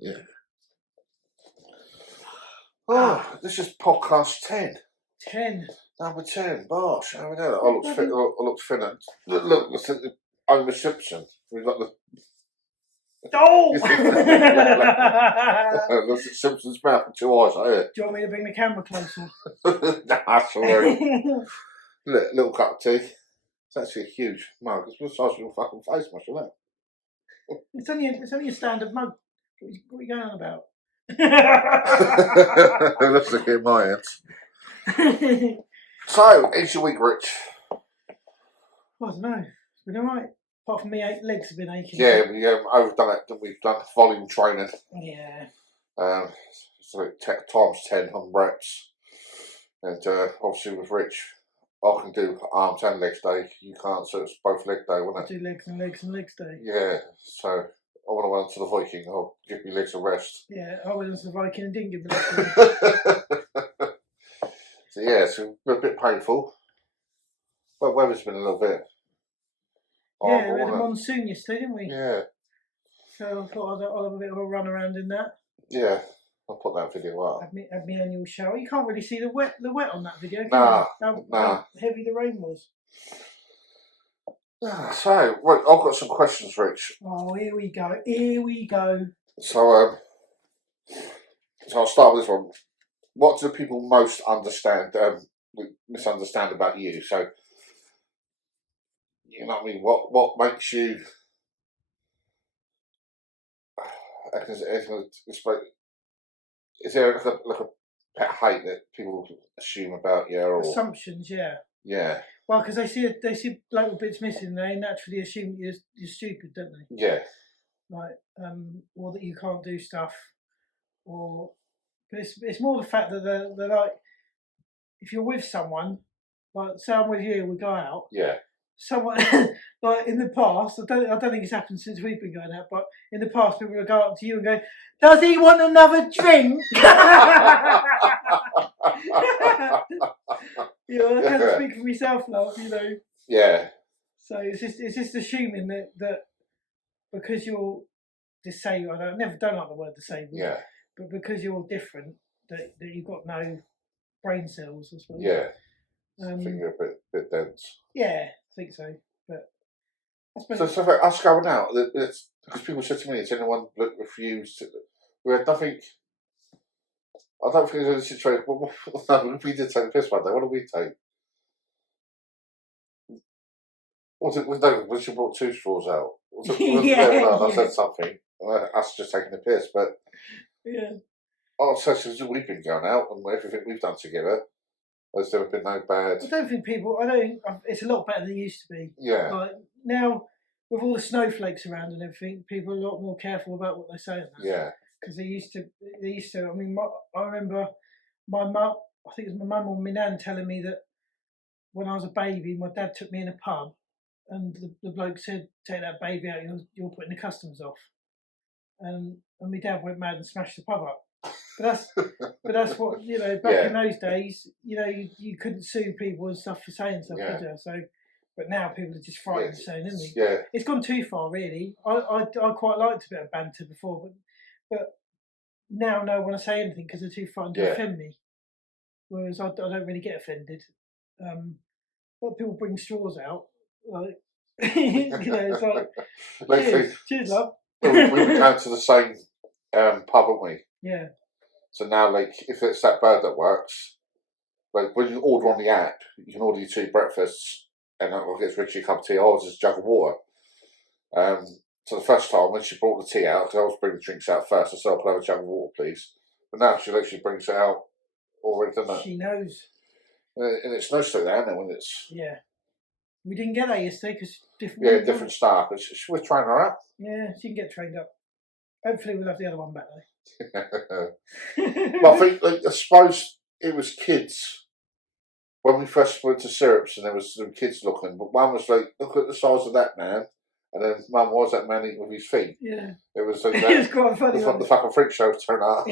Yeah. Oh, this is podcast 10. 10. Number 10. Gosh, how we know that? I looked fit. I looked thinner. Look, Homer Simpson. We've got the. Oh! Look at Simpson's mouth and 2 eyes. Here. Do you want me to bring the camera closer? That's alright. Little cup of tea. It's actually a huge mug. It's the size of your fucking face, much of that. It's only a standard mug. What are you going on about? Let's look at my hands. So, it's your week, Rich. Well, I don't know. It's been alright. Apart from me, legs have been aching. Yeah, we overdone it. We've done volume training. Yeah. So times 10 on reps. And obviously with Rich, I can do arms and legs day. You can't, so it's both leg day, wouldn't it? I do legs and legs and legs day. Yeah, so I want to run to the Viking. I'll give me legs a rest. Yeah, I went to the Viking and didn't give me legs a rest. So yeah, it's a bit painful. But weather's been a little bit. Yeah, we had a monsoon yesterday, didn't we? Yeah. So I thought I'll have a bit of a run around in that. Yeah, I'll put that video up. Had my annual shower. You can't really see the wet on that video, can nah, you? How heavy the rain was. So, right, I've got some questions, Rich. Oh, here we go. Here we go. So I'll start with this one. What do people most misunderstand about you? So, you know what I mean? What makes you? Is there like a pet hate that people assume about you? Or assumptions? Yeah. Yeah. Well, because they see local bits missing, they naturally assume you're stupid, don't they? Yeah. Like, or that you can't do stuff, but it's more the fact that they're like, if you're with someone, like say I'm with you, we go out. Yeah. Someone like in the past, I don't think it's happened since we've been going out, but in the past people would go up to you and go, "Does he want another drink?" You know, I can't speak for myself, love. You know. Yeah. So it's just assuming that because you're disabled, I don't like the word disabled. Yeah. But because you're different, that you've got no brain cells, I suppose. Yeah. I think you're a bit dense. Yeah, I think so. But I suppose. So for us going out, because people said to me, "Has anyone refused?" We had nothing. I don't think there's any situation. We did take the piss one day. What did we take? Was it when she brought 2 straws out? I said something. Us just taking the piss, but yeah. Oh, so since we've been going out and everything we've done together, there's never been no bad. I don't think it's a lot better than it used to be. Yeah. Like now, with all the snowflakes around and everything, people are a lot more careful about what they say. And that. Yeah. Because they used to. I mean, I remember my mum. I think it was my mum or my nan telling me that when I was a baby, my dad took me in a pub, and the bloke said, "Take that baby out. You're putting the customs off." And my dad went mad and smashed the pub up. But that's what back in those days. You couldn't sue people and stuff for saying stuff, could you? So, but now people are just frightened of saying anything. Yeah. It's gone too far, really. I quite liked a bit of banter before, but now no one want to say anything because they're too frightened to offend me. Whereas I don't really get offended. But people bring straws out, like it's like cheers, love. We went down to the same pub, haven't we? Yeah. So now, like, if it's that bird that works, like when you order on the app, you can order your 2 breakfasts, and I'll get Richie a cup of tea. Or just a jug of water. So the first time when she brought the tea out, because I always bring the drinks out first, I said, "I'll have a jug of water, please." But now she literally brings it out already, doesn't it? She knows. And it's no slow down there when it's. Yeah. We didn't get that yesterday because different. Different staff, but we're training her up. Yeah, she can get trained up. Hopefully, we'll have the other one back though. Well, I suppose it was kids when we first went to Syrups, and there was some kids looking. But Mum was like, "Look at the size of that man," and then Mum, "Why's that man eating with his feet?" Yeah, it was like it was quite funny. The fucking freak show turned up.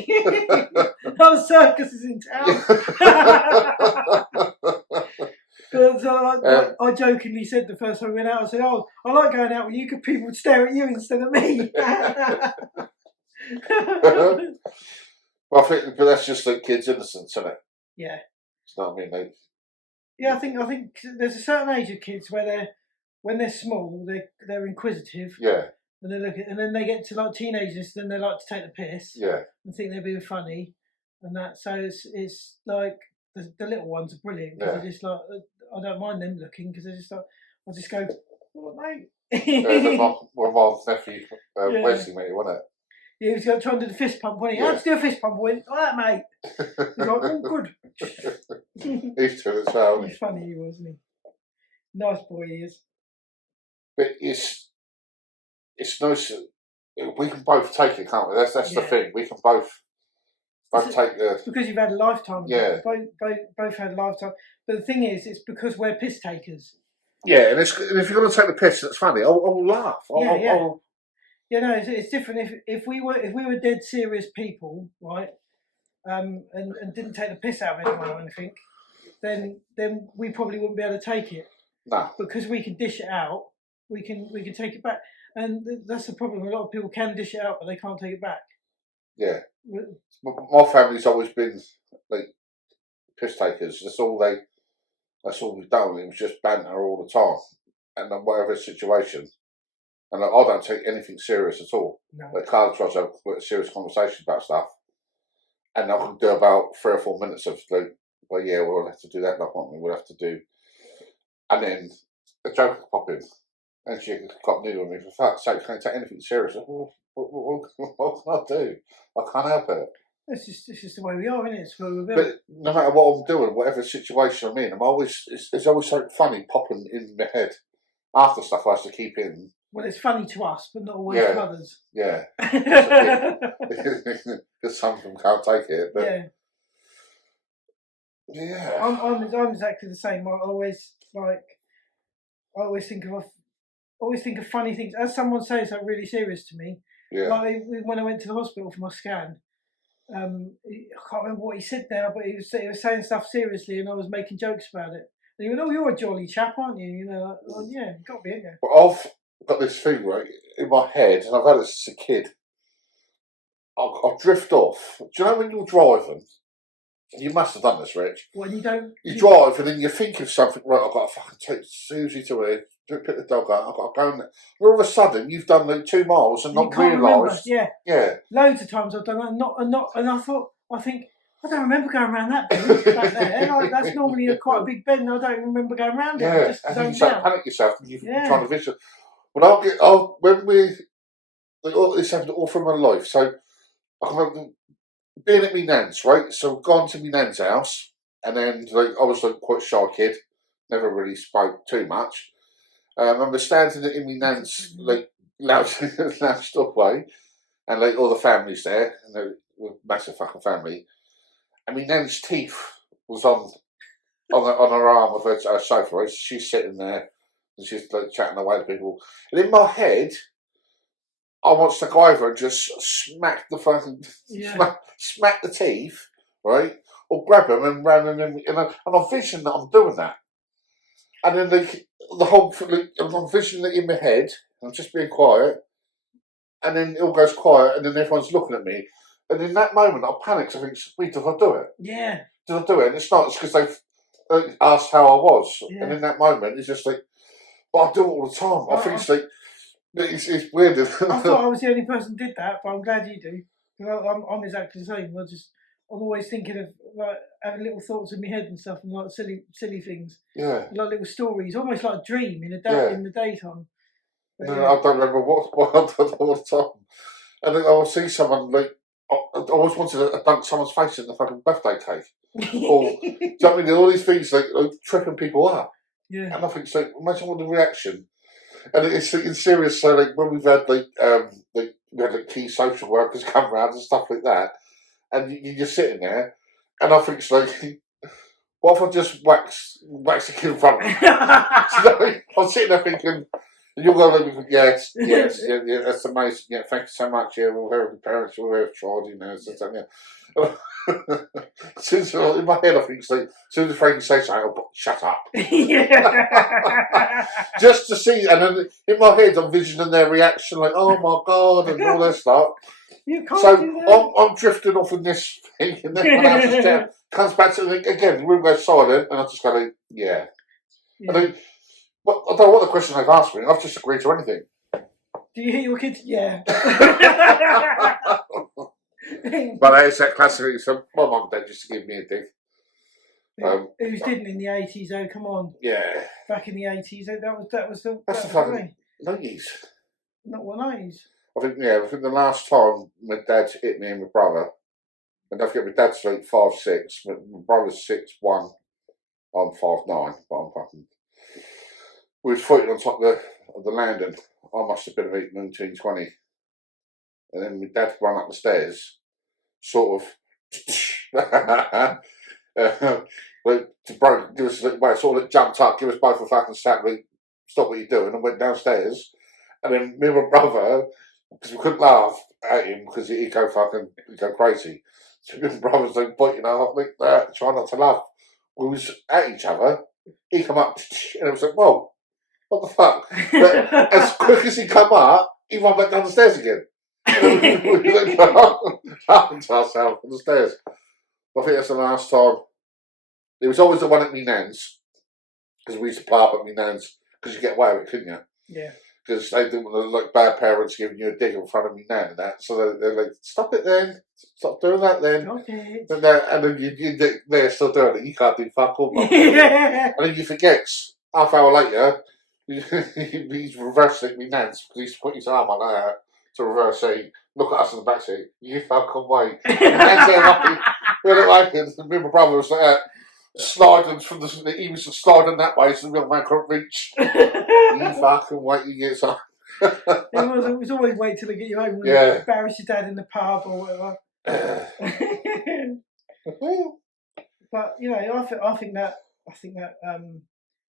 Oh, circus is in town. So I jokingly said the first time we went out, I said, "Oh, I like going out with you because people would stare at you instead of me." Well, I think, but that's just like kids' innocence, isn't it? Yeah. You know what I mean? Yeah, I think there's a certain age of kids where when they're small, they're inquisitive. Yeah. And they look at, and then they get to like teenagers, then they like to take the piss. Yeah. And think they're being funny, and that. So it's like the little ones are brilliant because they're just like, I don't mind them looking because they're just like, I just go, what, mate? my nephew Wesley, mate, wasn't it? Yeah, he was going to try and do the fist pump, wasn't he? How'd you do a fist pump? I went, all right, mate. He's like, oh, good. He's doing it as well. He's funny, he was, isn't he? Nice boy, he is. But it's nice. We can both take it, can't we? That's the thing. We can both take the. It's because you've had a lifetime. Yeah. Both had a lifetime. But the thing is, it's because we're piss takers. Yeah, and if you're going to take the piss, it's funny. I'll laugh. Yeah, no, it's different. If we were dead serious people, right, and didn't take the piss out of anyone or anything, then we probably wouldn't be able to take it. No. Because we can dish it out, we can take it back, and that's the problem. A lot of people can dish it out, but they can't take it back. Yeah. My family's always been like piss takers. That's all we've done. It was just banter all the time, and then whatever situation. And I don't take anything serious at all. No. Like Carl tries to have a serious conversation about stuff, and I can do about 3 or 4 minutes of like, well, yeah, we'll have to do that. Like, we'll have to do, and then a joke will pop in, and she got me with me for fuck's sake. Can't take anything serious. What can I do? I can't help it. It's just the way we are, isn't it? It's where we're built. But no matter what I'm doing, whatever situation I'm in, it's always something funny popping in my head. After stuff I have to keep in. Well, it's funny to us, but not always to others. Yeah. Because some of them can't take it. But yeah. I'm exactly the same. I always think of funny things. As someone says something really serious to me, like when I went to the hospital for my scan, I can't remember what he said now, but he was saying stuff seriously, and I was making jokes about it. And he went, "Oh, you're a jolly chap, aren't you?" You know, like, well, yeah, you've got to be, ain't you? Well, I've got this thing right in my head, and I've had it since a kid. I'll drift off. Do you know when you're driving? You must have done this, Rich. When you don't, you drive, and then you think of something. Right, I've got to fucking take Susie to her. Pick the dog out. I've got to go. And all of a sudden, you've done like 2 miles and not realised. Yeah. Loads of times I've done that, and I think. I don't remember going around that bend back there. Like, that's normally quite a big bend, and I don't remember going around it. Yeah, just and you start to panic yourself, and you're trying to visual. Well, this happened all through my life. So I remember being at my nan's, right? So I've gone to my nan's house, and then I was quite a shy kid, never really spoke too much. I remember standing in my nan's lounged way, and all the families there, and they were a massive fucking family. And my nan's teeth was on her arm of her sofa. Right? She's sitting there and she's chatting away to people. And in my head, I want to go over and just smack the fucking smack the teeth, right? Or grab them and ran them in. And I'm visioning that I'm doing that. And then the whole I'm visioning it in my head. I'm just being quiet. And then it all goes quiet, and then everyone's looking at me. And in that moment, I panicked. I think, wait, did I do it? Yeah. Did I do it? And it's not. It's because they've asked how I was. Yeah. And in that moment, it's just but I do it all the time. I think it's weird. I thought I was the only person who did that, but I'm glad you do. Because I'm exactly the same. I'm always thinking of having little thoughts in my head and stuff, and silly things. Yeah. Like little stories, almost like a dream in the daytime. But, I don't remember what I did all the time. And then I would see someone I always wanted to dunk someone's face in the fucking birthday cake. Or, do you know what I mean? All these things tripping people up. Yeah. And I think, imagine what the reaction. And it's serious, so when we've had we had key social workers come round and stuff like that, and you're just sitting there, and I think what if I just wax a kid in front of me? I'm sitting there thinking, and you'll go, yes, that's amazing. Yeah, thank you so much. Yeah, we're very good parents. We're very tried, Since in my head, I think, as soon as Frankie says something, I'll shut up. Just to see, and then in my head, I'm visioning their reaction, oh my God, and all that stuff. You can't So do that. I'm drifting off in this thing, and then when I just comes back to it again, the room goes silent, and I just go, yeah. Yeah. I don't know what the question they've asked me. I've just agreed to anything. Do you hit your kids? Yeah. But it's that classic. So my mum and dad used to give me a dig. Who's didn't in the 80s? Oh, come on. Yeah. Back in the 80s, that's the fucking way. 90s. Not 90s. I think the last time my dad hit me and my brother, and don't forget my dad's like 5'6", my brother's 6'1", I'm 5'9", but I'm fucking. We was fighting on top of the landing. I must have been about 19, 20. And then my dad ran up the stairs, sort of. Like to broke, give us like, sort of like jumped up, give us both a fucking sack, like, stop what you're doing, and went downstairs. And then me and my brother, because we couldn't laugh at him because he'd go crazy. So me and my brother was like biting off like that, trying not to laugh. We was at each other. He come up, and it was like, whoa, what the fuck? But as quick as he come up, he ran back down the stairs again. And we like, happened to ourselves on the stairs. I think that's the last time. It was always the one at me nan's, because we used to play up at me nan's, because you get away with it, couldn't you? Yeah. Because they didn't want to look bad parents giving you a dig in front of me nan and that. So they're like, stop it then. Stop doing that then. Stop it. And then they're still doing it. You can't do fuck all. Yeah. And then you forget, half hour later, he's reversing me nan's because he's put his arm on her to reverse seat. Look at us in the back seat. You fucking wait. Nan's there like, we're like, and me and my brother was like that. Sliding from he was sliding that way so the real man couldn't reach. You fucking wait, you get some. It was always wait till they get you home. Yeah. Embarrass your dad in the pub or whatever. But you know, I think that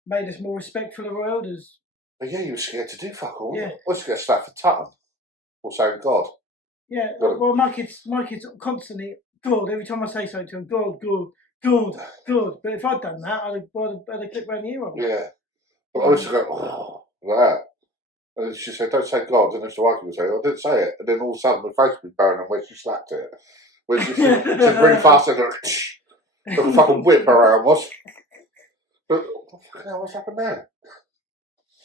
made us more respectful of our elders. But yeah, you were scared to do fuck all. Yeah. I was scared to slap for tutting or saying God. Yeah. Well, my kids constantly God. Every time I say something to them, God. But if I'd done that, I'd have clipped around the ear of it. Yeah. But I used to go, oh, like that. And she said, don't say God. And Mr. Wyke would say, I didn't say it. And then all of a sudden, my face would be burning when she slapped it. When she said, really fast and go, like a fucking whip around was. But what the fucking hell, what's happened there?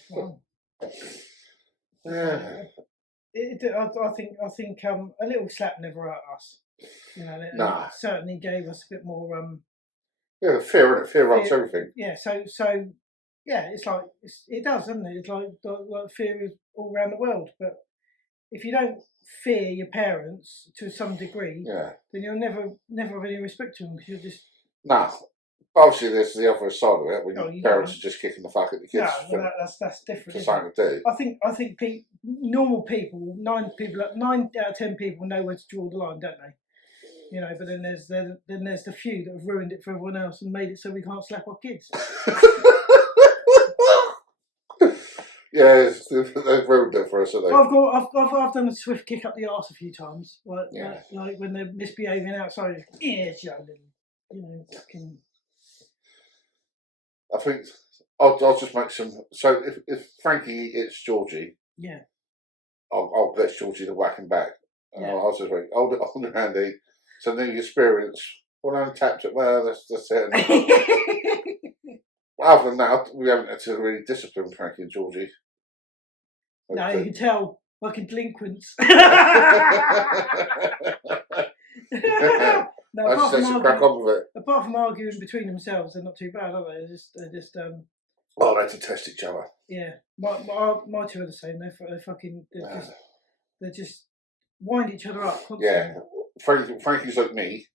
Well, Yeah. I think a little slap never hurt us. You know, it certainly gave us a bit more. Yeah, the fear, innit? Fear runs everything. Yeah, so yeah, it does, doesn't it? It's like fear is all around the world. But if you don't fear your parents to some degree, then you'll never have any respect to them because you're just. Nah. Obviously, there's the other side of it when your parents are just kicking the fuck at the kids. No, that's different. For something to do. I think normal people, 9 out of 10 people know where to draw the line, don't they? You know, but then there's the few that have ruined it for everyone else and made it so we can't slap our kids. Yeah, they've ruined it for us, haven't they? I've done a swift kick up the arse a few times, like when they're misbehaving outside. Yeah, you know, fucking. I think I'll just make some. So if Frankie hits Georgie, I'll get Georgie to whack him back. I'll just wait. Hold it handy. So then you experience. Well, I tapped it. Well, that's it. Other than that, we haven't had to really discipline Frankie and Georgie. No, you can tell, fucking delinquents. No, I just have to crack on with it. Apart from arguing between themselves, they're not too bad, are they? They're just. Oh, they detest each other. Yeah, my two are the same. They just wind each other up constantly. Yeah, Frankie's like me.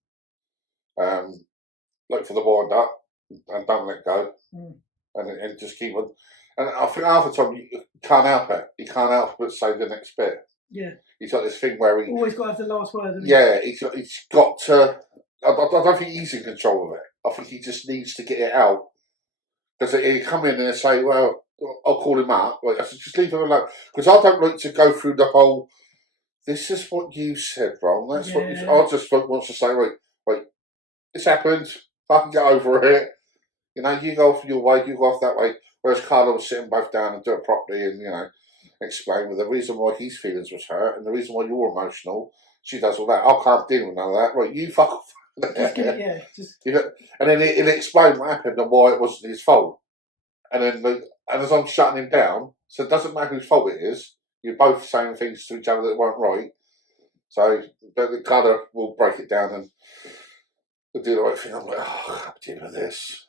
Like for the wind up and don't let go, and just keep on. And I think half the time you can't help it. You can't help but say the next bit. Yeah. He's got this thing where he always got to have the last word. Hasn't he? Yeah, he's got to. I don't think he's in control of it. I think he just needs to get it out. Because he come in and say, "Well, I'll call him up." Like, I said, just leave him alone. Because I don't like to go through the whole. This is what you said wrong. That's what you. I just want to say, wait, this happened. I can get over it. You know, you go off your way, you go off that way. Whereas Carlo was sitting both down and do it properly, and explain with the reason why his feelings was hurt and the reason why you're emotional. She does all that. I can't deal with none of that. Right, you fuck off. Just get it, yeah. Just And then it explained what happened and why it wasn't his fault. And then, and as I'm shutting him down, so it doesn't matter whose fault it is. You're both saying things to each other that weren't right. So the colour will break it down and do the right thing. I'm like, oh, I can't deal with this.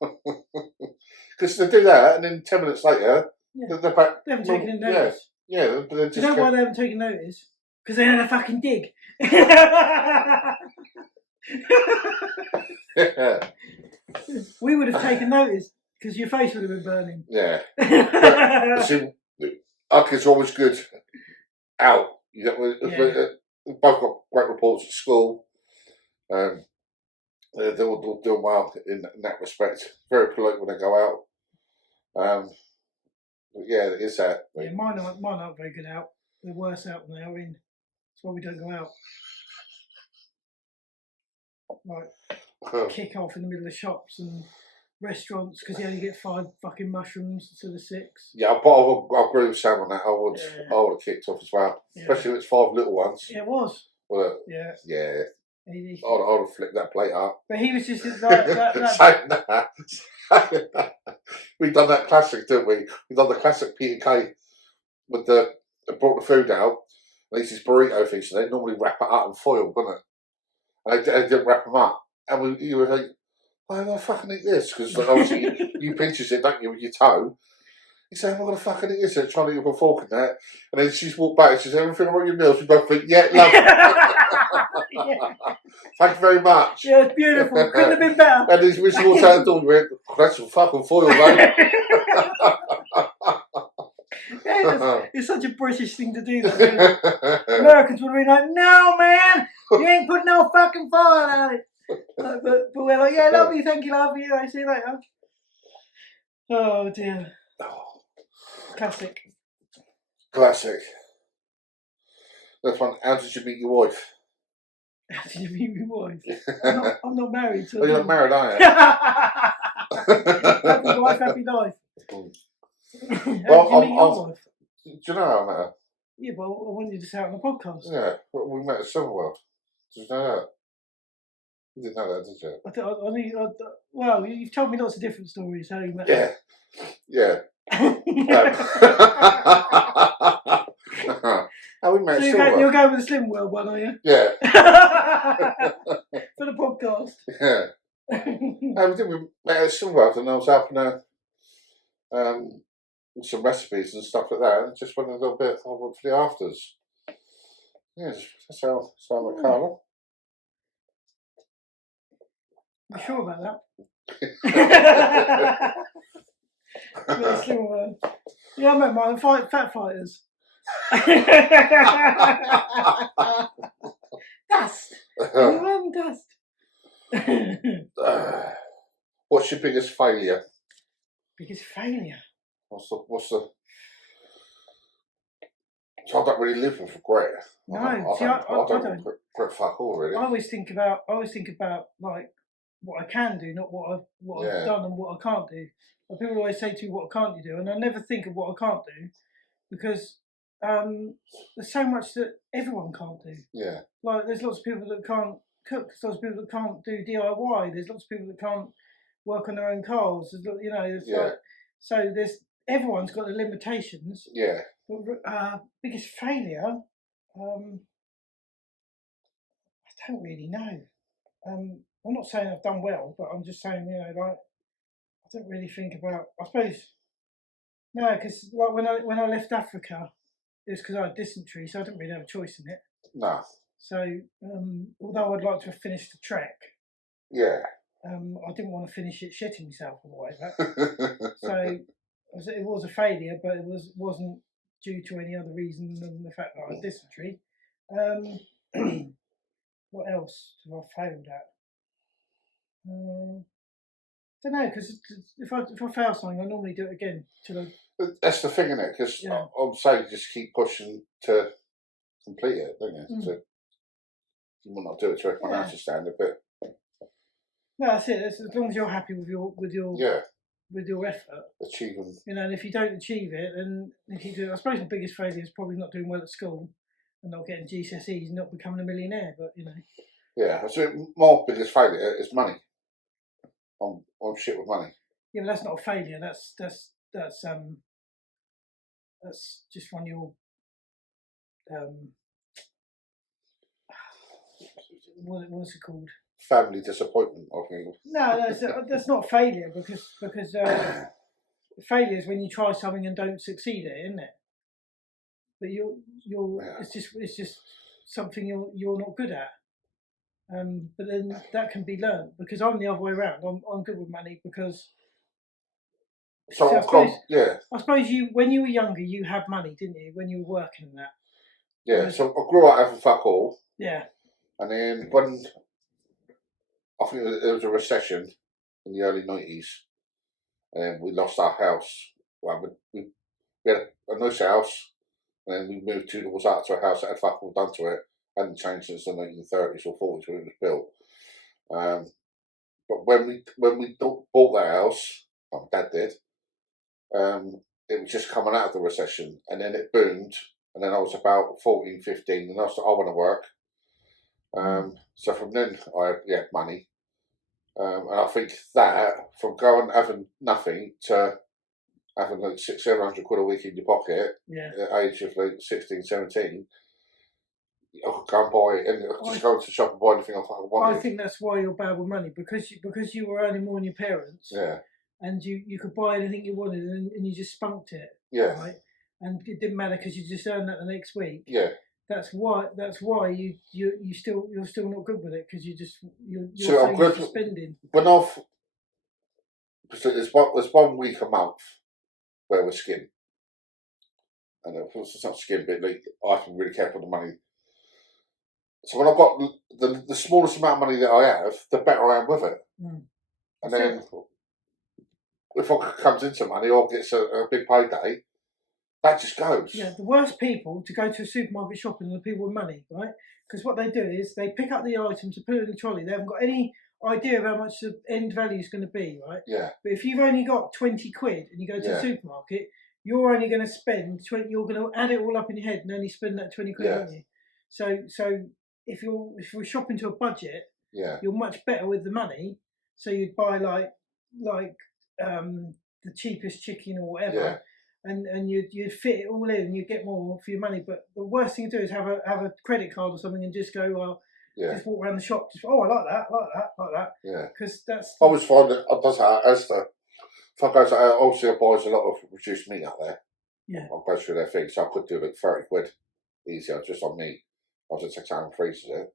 Because they do that, and then 10 minutes later, they're back. They haven't taken notice. Yeah, but they're just. You know why they haven't taken notice? Because they had a fucking dig. Yeah. We would have taken notice because your face would have been burning. Yeah. But, see, our kids are always good out. You know, we've both got great reports at school. They're all doing well in that respect. Very polite when they go out. But yeah, it is that. Yeah, mine aren't very good out. They're worse out than they are in. That's why we don't go out. Like, kick off in the middle of shops and restaurants because you only get 5 fucking mushrooms instead of 6. Yeah, I agree with Sam on that. I would have kicked off as well. Yeah. Especially if it's 5 little ones. Yeah, it was. Well, yeah. I'd have flipped that plate up. But he was just like that. We've done that classic, didn't we? We've done the classic Peter Kay with brought the food out. And it's this burrito thing, so they normally wrap it up in foil, wouldn't it? And they didn't wrap them up. And you were like, why am I fucking eat this? Because obviously you pinches it, don't you, with your toe. You say, I'm going to fucking eat this. They're trying to eat with a fork and that. And then she's walked back and she says, everything wrong with your meals? We both think, yeah, love it. Thank you very much. Yeah, it's beautiful. Couldn't have been better. And we walked out the door and we went, that's some fucking foil, mate. It's such a British thing to do. That, Americans would be like, no, man, you ain't putting no fucking foil on it. But we're like, yeah, love you, thank you, love you. I see you later. Oh dear. Classic. That's one. How did you meet your wife? How did you meet your wife? I'm not married. So you're not married, are you? Happy wife, happy life. How did you meet your wife? Do you know how I met her? Yeah, but I wanted you to say it on the podcast. Yeah, we met at Silverworld. Did you know that? You didn't know that, did you? Well, you've told me lots of different stories how you met. Yeah. How we met. So you're going with the Slim World one, are you? Yeah. For the podcast. Yeah. We met at Silverworld, and I was helping her with some recipes and stuff like that, and just went a little bit over for the afters. Yeah, that's how I met Carla. You sure about that? Yeah, I met mine. Fat fighters. Dust. Dust. What's your biggest failure? Biggest failure? What's the? So I don't really live with regret. No, I don't regret fuck all really. I always think about like what I can do, not what I've done and what I can't do. Like, people always say to me, "What can't you do?" And I never think of what I can't do because there's so much that everyone can't do. Yeah. Like there's lots of people that can't cook. There's lots of people that can't do DIY. There's lots of people that can't work on their own cars. So everyone's got their limitations. Yeah. But biggest failure, I don't really know. I'm not saying I've done well, but I'm just saying, I don't really think about. I suppose no, because like when I left Africa, it was because I had dysentery, so I didn't really have a choice in it. No. So although I'd like to have finished the trek, I didn't want to finish it shitting myself on the way back. So it was a failure, but it wasn't due to any other reason than the fact that I had dysentery. What else have I failed at? I don't know, because if I fail something, I normally do it again. That's the thing, isn't it? Because I'm saying just keep pushing to complete it, don't you? You might not do it to everyone else's standard, but no, that's it. As long as you're happy with your effort, achieving. And if you don't achieve it, then you keep doing it. I suppose the biggest failure is probably not doing well at school, and not getting GCSEs and not becoming a millionaire. But you know. Yeah, so my biggest failure is money. I'm shit with money. Yeah, but that's not a failure. That's just one of your what's it called? Family disappointment, I think. No, that's not failure because failure is when you try something and don't succeed at it, isn't it? But it's just something you're not good at. But then that can be learned because I'm the other way around. I'm good with money because. So I suppose you when you were younger you had money, didn't you? When you were working and that. Yeah. So I grew up having fuck all. Yeah. And then when I think there was a recession in the early 90s, and we lost our house. Well, we had a nice house, and then we moved 2 doors out to a house that had fuck all done to it. Hadn't changed since the 1930s or 40s when it was built. But when we bought that house, my dad did. It was just coming out of the recession, and then it boomed, and then I was about 14, 15, and I want to work. So from then I had money, and I think that from going having nothing to having like 600-700 quid a week in your pocket at the age of like 16, 17, I could go and buy and just go to the shop and buy anything I wanted. I think that's why you're bad with money because you were earning more than your parents. Yeah. And you could buy anything you wanted and you just spunked it. Yeah. Right. And it didn't matter because you just earned that the next week. Yeah. That's why you're still not good with it because you're so so I'm good used to spending. When there's one week a month where we're skin, and it's not skin, but like I have to be really careful with the money. So when I've got the smallest amount of money that I have, the better I am with it. And then if I comes into money or gets a big payday, that just goes. Yeah, the worst people to go to a supermarket shopping are the people with money, right? Because what they do is they pick up the items and put it in the trolley. They haven't got any idea of how much the end value is going to be, right? Yeah. But if you've only got 20 quid and you go to the supermarket, you're only going to spend 20. You're going to add it all up in your head and only spend that 20 quid, aren't you? So if you're shopping to a budget, you're much better with the money. So you'd buy like the cheapest chicken or whatever, and you'd fit it all in and you'd get more for your money. But the worst thing to do is have a credit card or something and just go, well, just walk around the shop, just I like that. Yeah. Because that's. I always find that does that as the. If I go to obviously I buys a lot of reduced meat out there. Yeah. I'll go through their thing, so I could do like 30 quid easier just on meat. I'll just take and freezes it.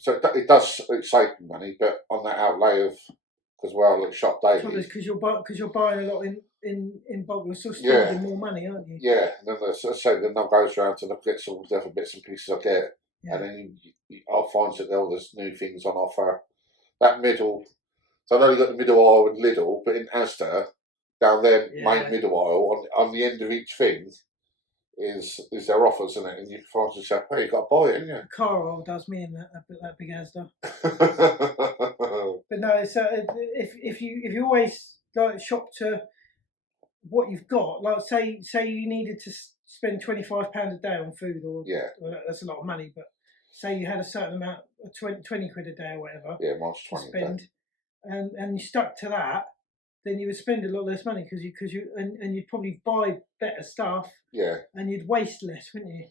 So it does save money, but on that outlay of because we're like shop daily. Because you're buying a lot in bulk, you're still spending more money, aren't you? Yeah, and then then I goes around to look at some different bits and pieces I get, and then I'll find that there's new things on offer. That middle, so I've only got the middle aisle with Lidl, but in Asda, down there main middle aisle on the end of each thing. Is their offers in it, and you find yourself, hey, you got to buy it, haven't you? The car oil does me in that big Asda. But no, it's if you always like shop to what you've got, like say you needed to spend £25 a day on food, or that's a lot of money, but say you had a certain amount, 20 quid a day or whatever. Yeah, mine's 20 to spend, and you stuck to that. Then you would spend a lot less money because you'd probably buy better stuff. Yeah. And you'd waste less, wouldn't you?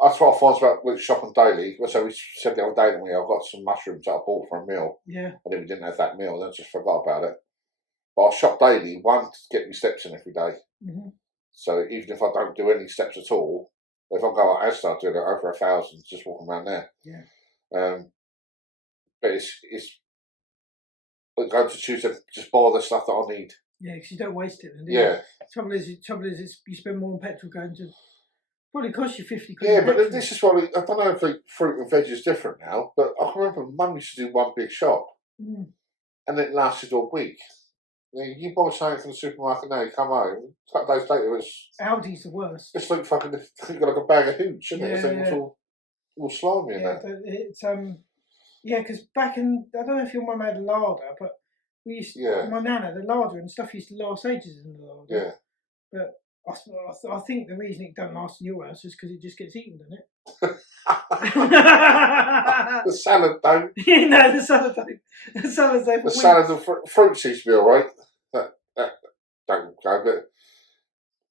That's what I find about shopping daily. So we said the other day to me, I've got some mushrooms that I bought for a meal. Yeah. And then we didn't have that meal, then I just forgot about it. But I shop daily, one, to get my steps in every day. Mm-hmm. So even if I don't do any steps at all, if I go out, I start doing it over 1,000, just walking around there. Yeah. But it's go to choose to just buy the stuff that I need. Yeah, because you don't waste it. Then, do you? Trouble is, you spend more on petrol going to. Probably cost you 50 quid. Yeah, but this is why I don't know if like fruit and veg is different now. But I can remember Mum used to do one big shop, and it lasted all week. You buy something from the supermarket now, you come home, a couple of days later, it's Aldi's the worst. It's like fucking you've got like a bag of hooch, isn't it? It's all slimy in that. It's because back in, I don't know if your mum had a larder, but we used my nan had a larder and stuff used to last ages in the larder. Yeah. But I think the reason it doesn't last in your house is because it just gets eaten, doesn't it? The salad don't. No, the salad don't. The salad's there for The weeks. salad and fruit seems to be alright. That don't go, but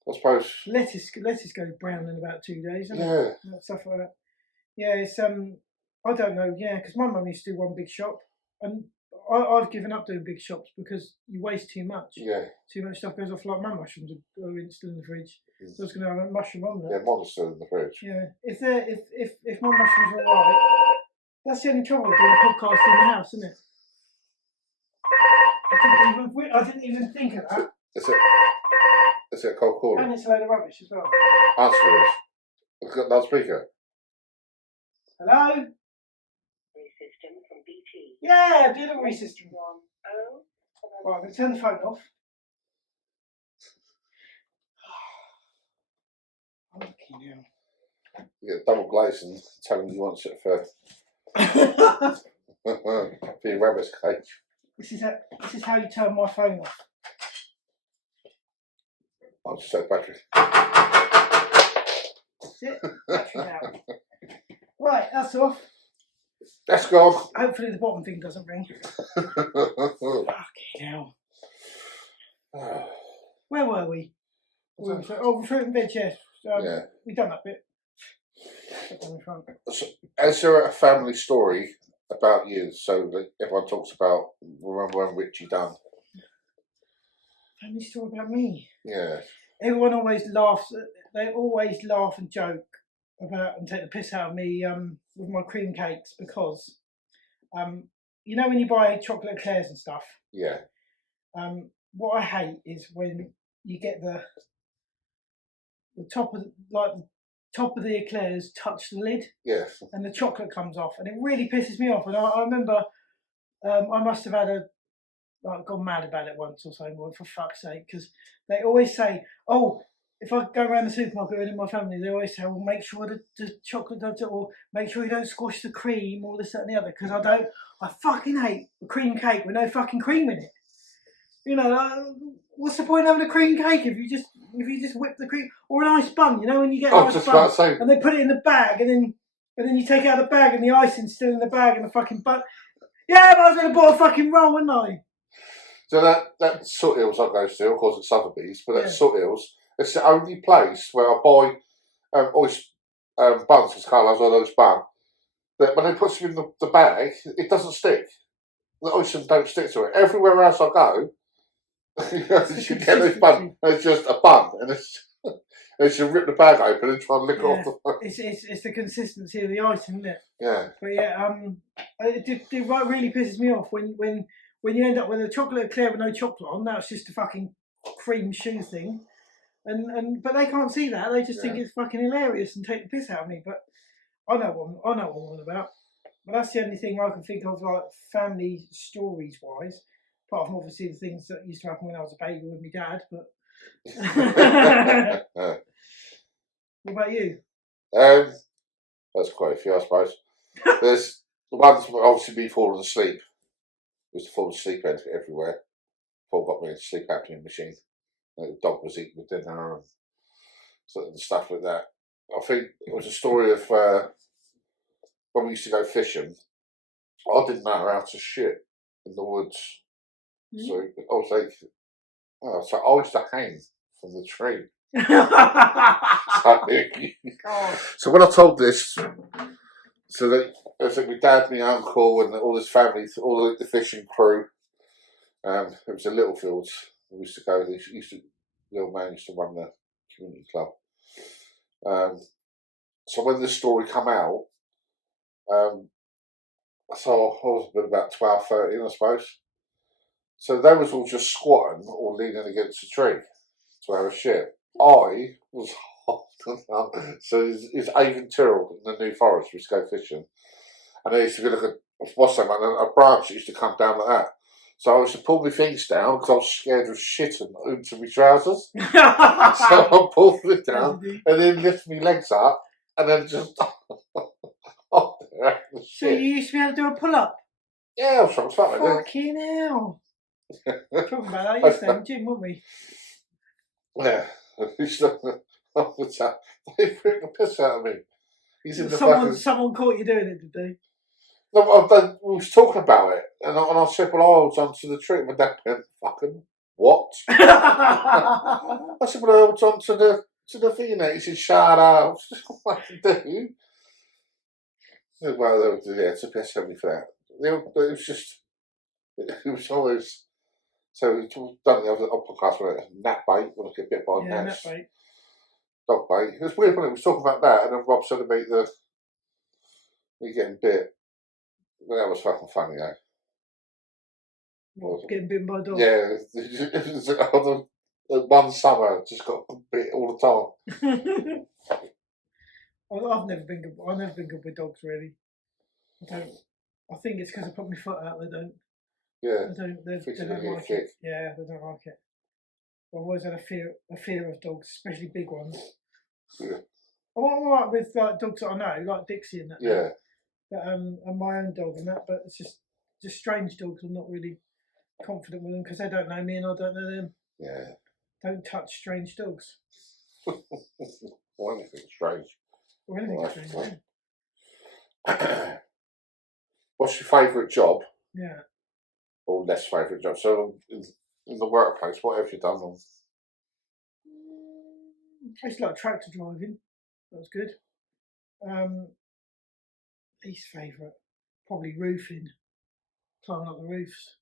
I suppose. Lettuce goes brown in about 2 days, doesn't Yeah. it? And stuff like that. Yeah, it's I don't know. Yeah, because my mum used to do one big shop, and I've given up doing big shops because you waste too much. Yeah. Too much stuff goes off. Like my mushrooms are still in the fridge. So I was going to have a mushroom on there. Yeah, mine's still in the fridge. Yeah, if my mushrooms are alright, that's the only trouble with doing a podcast in the house, isn't it? I didn't even think of that. Is it a cold caller? And it's a load of rubbish as well. Answer us. It's got loudspeaker. Hello? System from BT. Yeah, delivery system. Right, I'm going to turn the phone off. I'm looking now. You get double glazing, telling you want it for your rabbit's cage. This is how you turn my phone off. I'll just say battery. That's it. Battery's out. Right, that's off. That's gone. Hopefully the bottom thing doesn't ring. Fucking hell. Where were we? Fruit and veg, yes. Yeah. We've done that bit. So, is there a family story about you? So that everyone talks about, remember when Richie Dann? Family story about me? Yeah. Everyone always laughs. They always laugh and joke about and take the piss out of me with my cream cakes because, you know, when you buy chocolate eclairs and stuff. Yeah. What I hate is when you get the top of the eclairs touch the lid. Yes. And the chocolate comes off, and it really pisses me off. And I remember I must have had gone mad about it once or so. Well, for fuck's sake, because they always say, "Oh, if I go around the supermarket and in my family, they always say, well, make sure the chocolate does it, or make sure you don't squash the cream, or this, that, and the other." Because I fucking hate a cream cake with no fucking cream in it. You know, what's the point of having a cream cake if you just whip the cream, or an ice bun? You know, when you get an ice bun and they put it in the bag, and then you take out the bag and the icing's still in the bag and the fucking bun. Yeah, but I was going to buy a fucking roll, wouldn't I? So that Soot Hills I go to, of course it's Sotheby's, but that Soot Hills, it's the only place where I buy oyster buns, because Carlisle's one of those bun, that when they put them in the bag, it doesn't stick. The oysters don't stick to it. Everywhere else I go, you get this bun, and it's just a bun, and it's you rip the bag open and try and lick it off the bun. It's the consistency of the icing, isn't it? Yeah. But yeah, it really pisses me off when you end up with a chocolate eclair with no chocolate on. That's just a fucking cream shoe thing, but they can't see that. They just think it's fucking hilarious and take the piss out of me. But I know what I'm all about. But that's the only thing I can think of, like family stories wise. Apart from obviously the things that used to happen when I was a baby with my dad. But what about you? That's quite a few, I suppose. There's the ones obviously me falling asleep. Used to fall asleep everywhere. Paul got me a sleep apnea machine. The dog was eating the dinner and stuff like that. I think it was a story of when we used to go fishing. I didn't know how to shit in the woods. Mm-hmm. So I was like, so I used to hang from the tree. So when I told this, so that it was like my dad, my uncle, and all his family, all the fishing crew. It was the Littlefields. We used to go. The old man used to run the community club. So when this story came out, so I was about 12, 13, I suppose. So they was all just squatting or leaning against a tree to have a shit. I was so it's Avon Tyrrell in the New Forest. We used to go fishing, and they used to go look at what's that, a branch that used to come down like that. So I used to pull my things down because I was scared of shitting into my trousers. So I pulled it down and then lift my legs up and then just oh, so you used to be able to do a pull up? Yeah, I was trying to start with it. Fucking hell. Talking about that yesterday in the gym, weren't we? Yeah. He's not. They freaked the piss out of me. He's in the fucking. Someone caught you doing it, did they? No, we was talking about it, and I said, "Well, I was onto the tree." My dad went, "Fucking what?" I said, "Well, I was onto the thing." And he said, "Shut up." What to do? Well, yeah, it's a piss at me for that. It was just. It was always. So we've done the other podcast with it. Nat bait, when I get bit by gnats. Nat bait. Dog bait. It was weird when he was talking about that, and then Rob said about me getting bit. Well, that was fucking funny, eh? What, getting bitten by a dog? Yeah, it was one summer, just got bit all the time. I've never been good. I've never been good with dogs, really. I don't. I think it's because I put my foot out. They don't. Yeah. They don't like it. Yeah, they don't like it. I've always had a fear of dogs, especially big ones. Yeah. I'm alright with like dogs that I know, like Dixie and that. Yeah. But and my own dog and that. But it's just strange dogs. I'm not really confident with them because they don't know me and I don't know them. Yeah. Don't touch strange dogs. Or anything strange. Or anything strange. What's your favourite job? Yeah. Or less favourite job? So in the workplace, what have you done? I used to like tractor driving. That was good. Least favourite, probably roofing. Climbing up the roofs.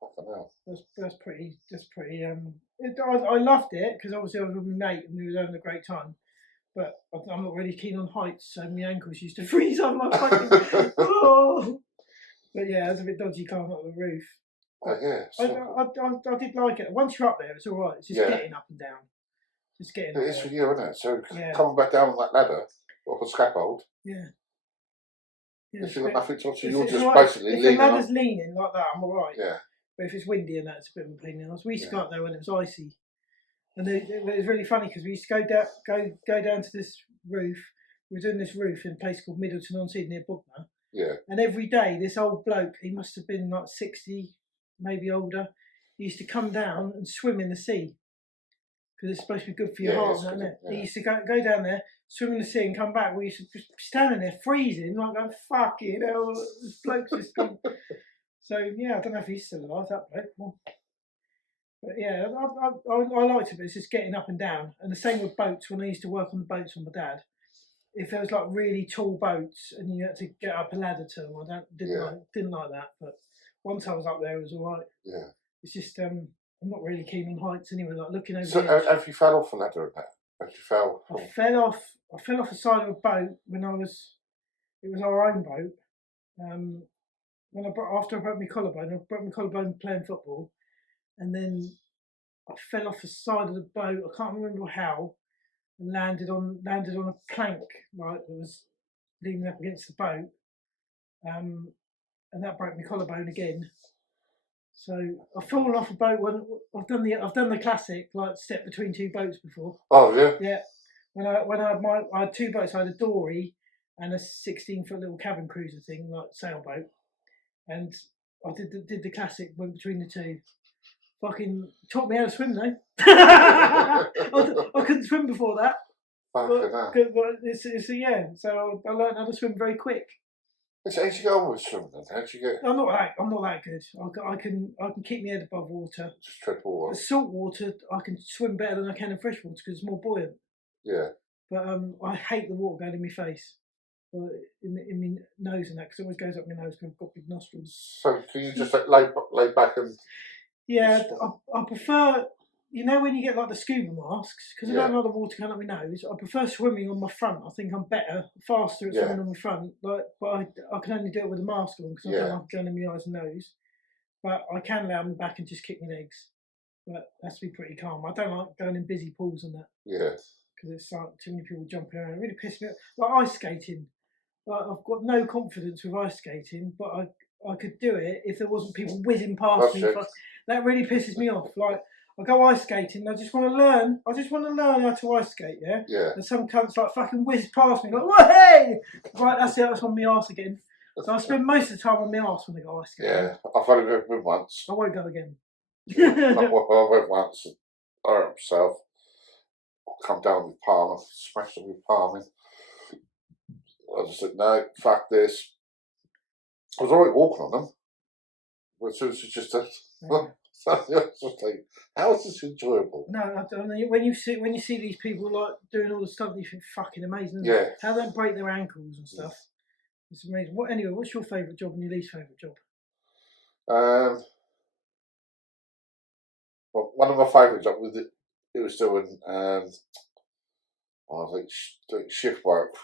Fucking hell. That's pretty. I loved it because obviously I was with my mate and we were having a great time. But I'm not really keen on heights, so my ankles used to freeze up like fucking. Oh. But yeah, it was a bit dodgy climbing up the roof. Oh yeah. I did like it. Once you're up there, it's all right. It's just getting up and down. Just getting. It is for you, isn't it? So coming back down on that ladder, off a scaffold. Yeah. If you've got nothing to do, you're just right. basically leaning. If the ladder's leaning like that, I'm all right. Yeah. But if it's windy and that's a bit of a pain in the ass. We used to go up there when it was icy. And it was really funny because we used to go down to this roof. We were doing this roof in a place called Middleton-on-Sea near Bognor. Yeah. And every day, this old bloke, he must have been like 60, maybe older, he used to come down and swim in the sea. Because it's supposed to be good for your heart, isn't it? Yeah. He used to go down there, swim in the sea and come back. We used to just be standing there freezing, like going, fucking hell, this bloke's just gone. So, yeah, I don't know if he's still alive, that bloke. Well, but yeah, I liked it, but it's just getting up and down. And the same with boats. When I used to work on the boats with my dad, if there was like really tall boats and you had to get up a ladder to them, I didn't like that. But once I was up there, it was all right. Yeah. It's just I'm not really keen on heights anyway. Like looking over. So have you fell off a ladder and that? Have you fell? I fell off the side of a boat when it was our own boat. After I broke my collarbone playing football. And then I fell off the side of the boat. I can't remember how, and landed on a plank that was leaning up against the boat, and that broke my collarbone again. So I've fallen off a boat when I've done the classic like step between two boats before. Oh yeah. Yeah. When I had two boats, I had a dory and a 16-foot little cabin cruiser thing like sailboat, and I did the classic, went between the two. Fucking taught me how to swim though. I couldn't swim before that. So I learned how to swim very quick. So how'd you get on with swimming then? How'd you get? I'm not that good. I can keep my head above water. Just tread water. The salt water, I can swim better than I can in fresh water because it's more buoyant. Yeah. But I hate the water going in my face, or in my nose and that, because it always goes up my nose because I've got big nostrils. So can you just lay back and? Yeah, I prefer, when you get like the scuba masks, because I don't like the water coming up my nose, I prefer swimming on my front. I think I'm faster at swimming on my front. But I can only do it with a mask on because I don't like going in my eyes and nose. But I can lay on my back and just kick my legs. But that's to be pretty calm. I don't like going in busy pools and that. Yeah. Because it's like too many people jumping around. It really pisses me off. Like ice skating. Like, I've got no confidence with ice skating, but I could do it if there wasn't people whizzing past me. That really pisses me off. Like, I go ice skating, I just want to learn how to ice skate, yeah? Yeah. And some cunts like fucking whiz past me, like, whoa, hey! Right, that's it, that's on my arse again. So I spend most of the time on my arse when I go ice skating. Yeah, I've only been once. I won't go again. I went once, I hurt myself. come down with palm, smashed it with palm in. I just said, no, fuck this. I was alright walking on them, but it was just a. Yeah. Just like, how is this enjoyable? No, I don't know. When you see these people like doing all the stuff, you think fucking amazing. Isn't Yeah. it? How they don't break their ankles and stuff. It's amazing. Anyway, what's your favourite job and your least favourite job? Well, one of my favourite jobs was it was doing doing shift work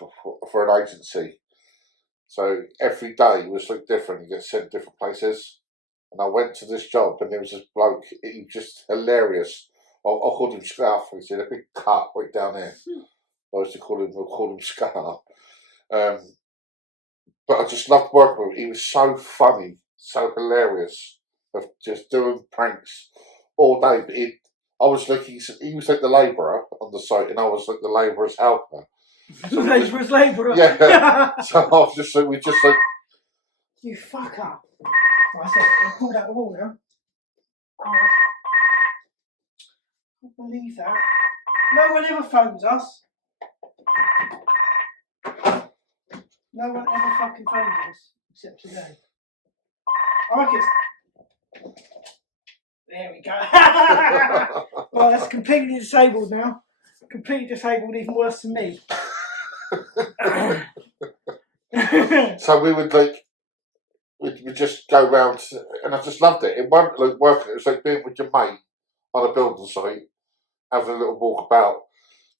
for an agency. So every day was like different. You get sent different places. And I went to this job and there was this bloke, he was just hilarious. I called him Scarf. He had a big cut right down there. I used to call him Scar. But I just loved working with him. He was so funny, so hilarious, of just doing pranks all day. But I was like, he was like the labourer on the site, and I was like the labourer's helper. So Labourer's labourer. Yeah. So I was just like, You fuck up. I said, I pulled out the wall now. Oh, I can't believe that. No one ever phones us. No one ever fucking phones us, except today. I reckon it's... There we go. Well, that's completely disabled now. Completely disabled, even worse than me. So we would we'd just go round, and I just loved it. It wasn't like working, it was like being with your mate on a building site, having a little walk about.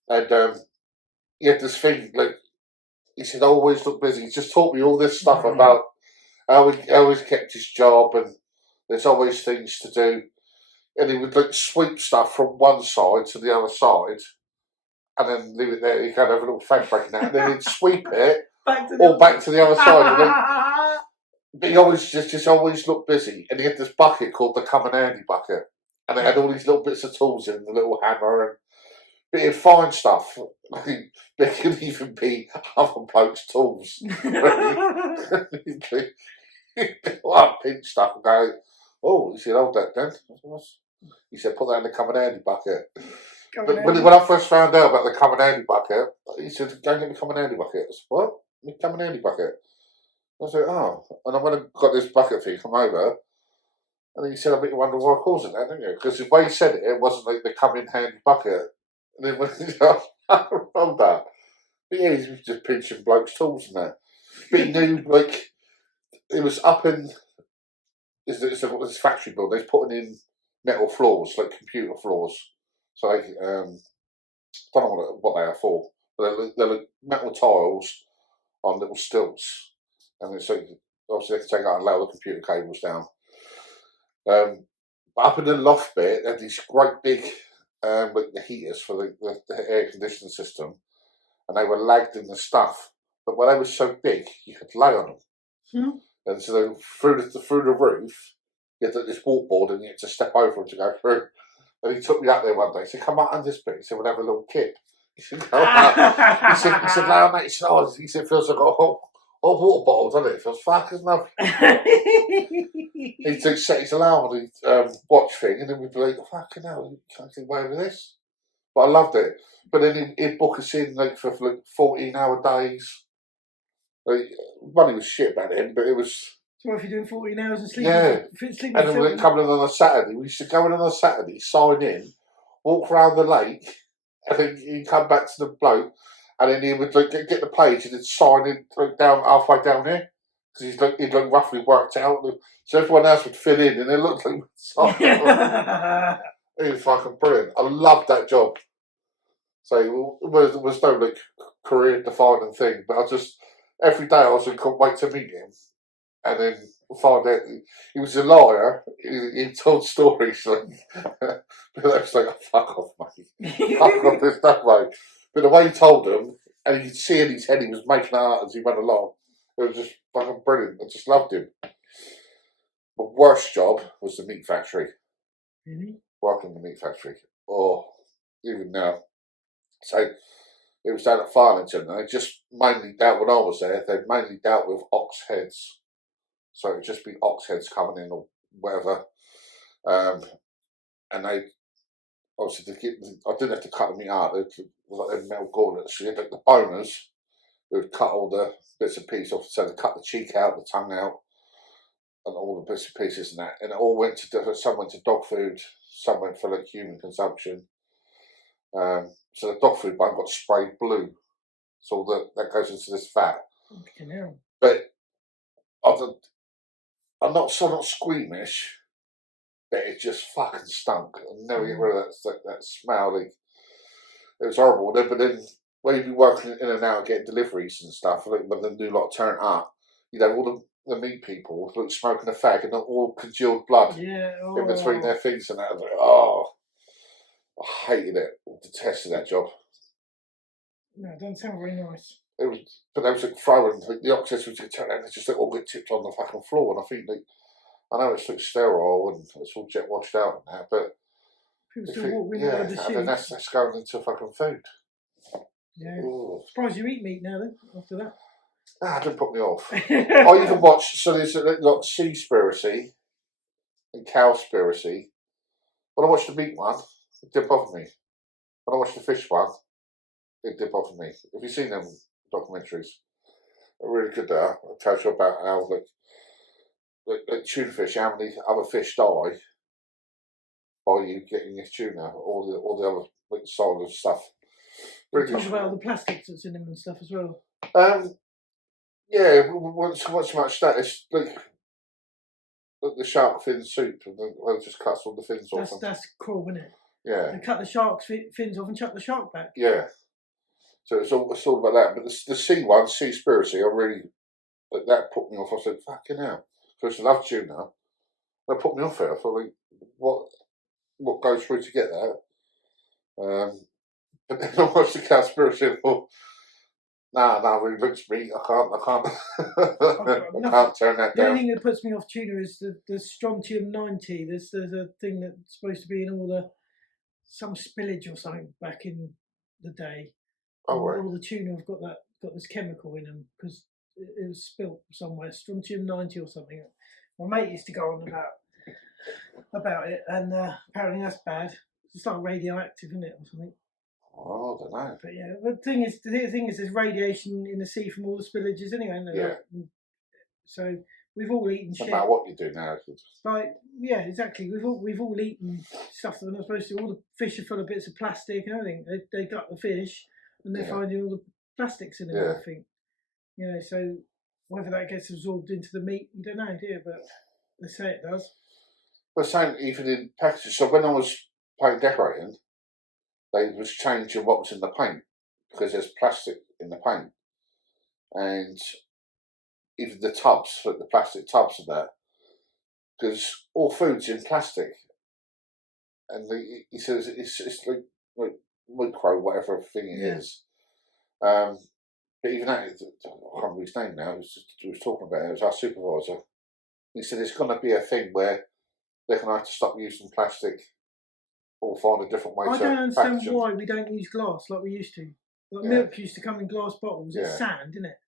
And he had this thing, like, he said, always look busy. He just taught me all this stuff about how he always kept his job, and there's always things to do. And he would like sweep stuff from one side to the other side, and then leave it there. He kind of have a little fag breaking out, and then he'd sweep it back to the other side. But he always just always looked busy, and he had this bucket called the come and handy bucket, and it had all these little bits of tools in, the little hammer, and but he'd find stuff. There could even be other blokes' tools. He'd go up, pinch stuff, and go, "Oh," he said, "Hold that, then." He said, "Put that in the come and handy bucket." But when I first found out about the come and handy bucket, he said, "Go and get me come and handy bucket." I said, "What? Me come and handy bucket?" I said, "Oh." And I went and got this bucket for you, come over. And he said, "I bet you wonder why I calls it that, didn't you?" Because the way he said it, it wasn't like the come in handy bucket. And then when I found that. But yeah, he was just pinching blokes' tools and that. But he knew, like, it was up in it's a factory building. He's putting in metal floors, like computer floors. So they, don't know what they are for, but they're like metal tiles on little stilts, and it's like obviously they can take out and lower the computer cables down. But up in the loft bit, they had these great big like the heaters for the air conditioning system, and they were lagged in the stuff. But when they were so big, you could lay on them. And so then through the roof, you had this walk board, and you had to step over them to go through. And he took me out there one day. He said, "Come out on this bit." He said, "We'll have a little kip." He said, "Go out." He said, "Lay on that." He said, "He said, it feels like a hot water bottle, doesn't it? It feels fucking lovely." He'd set his alarm on the watch thing, and then we'd be like, "Fucking hell, you can't get away with this." But I loved it. But then he'd book us in like for like 14-hour days. Like, money was shit back then, but it was. So if you're doing 14 hours and sleeping, and then we'd come in on a Saturday. We used to go in on a Saturday, sign in, walk around the lake, and then he'd come back to the bloke, and then he would like, get the page and he'd sign in like, down halfway down here, because he'd roughly worked out. So everyone else would fill in, and it looked like it was fucking brilliant. I loved that job. So it was no like career defining thing, but I just every day I was like, couldn't wait to meet him. And then find out he was a liar. He told stories like, but I was like, oh, "Fuck off, mate! Fuck off, there's no way." But the way he told them, and you could see in his head he was making art as he went along. It was just fucking brilliant. I just loved him. The worst job was the meat factory. Really? Working in the meat factory. Oh, even now. So it was down at Farlington, and they just mainly dealt when I was there. They mainly dealt with ox heads. So it'd just be ox heads coming in or whatever. And obviously I didn't have to cut the meat out. It was like them metal gauntlets. So you had the boners who would cut all the bits and pieces off. So they cut the cheek out, the tongue out, and all the bits and pieces and that. And it all went to some went to dog food, some went for like human consumption. So the dog food bone got sprayed blue. So that goes into this fat. Fucking hell. But I'm not squeamish, but it just fucking stunk. I'll never get rid of that smell. Like, it was horrible. But then when you'd be working in and out getting deliveries and stuff, like when the new lot turn up, you'd have all the meat people like smoking a fag and all congealed blood in between their things and that. I was like, oh, I hated it. I detested that job. No, it doesn't sound very nice. It was, but they was like throwing like, the oxygen was turn and they just like, all get tipped on the fucking floor. And I think like, I know it's like sterile and it's all jet washed out and that, but people still walk with the and then that's going into fucking food. Yeah. Ooh. Surprised you eat meat now then, after that. It didn't put me off. I even watched, so there's like Seaspiracy and Cowspiracy. When I watched the meat one, it didn't bother me. When I watched the fish one, it did bother me. Have you seen them documentaries? They're really good there. It tells you about how like tuna fish, how many other fish die by you getting this tuna, all the other like solid stuff. Really talk about all the plastics that's in them and stuff as well. Yeah, once much that it's like the shark fin soup, and they'll just cut all the fins off. That's cool, isn't it? Yeah. They cut the shark's fins off and chuck the shark back. Yeah. So it's all about that. But the sea one, Seaspiracy, I really that put me off. I said, fucking hell. Because I love tuna. That put me off it. I thought, like, what goes through to get that? But then I watched the Cowspiracy and thought, nah, really looks me. I can't I can't turn that down. The only thing that puts me off tuna is the strontium 90. There's a thing that's supposed to be in all some spillage or something back in the day. Oh, right. All the tuna have got this chemical in them because it was spilt somewhere, strontium 90 or something. My mate used to go on about it, and apparently that's bad. It's like radioactive, isn't it, or something? Oh, I don't know. But yeah, the thing is, there's radiation in the sea from all the spillages anyway. Yeah. So we've all eaten shit. No matter what you do now. Like, yeah, exactly. We've all eaten stuff that we're not supposed to. All the fish are full of bits of plastic and everything. They gut the fish and they're finding all the plastics in them. I think. You know, so whether that gets absorbed into the meat, you don't know, do you? But they say it does. Well, same even in packages. So when I was paint decorating, they was changing what was in the paint because there's plastic in the paint, and even the tubs, like the plastic tubs and that, because all food's in plastic, and he says it's like micro whatever thing it is. But even that, I can't remember his name now. He was talking about it. It was our supervisor. He said it's going to be a thing where they're going to have to stop using plastic or find a different way to I don't understand package why we don't use glass like we used to. Like milk used to come in glass bottles. It's sand, isn't it?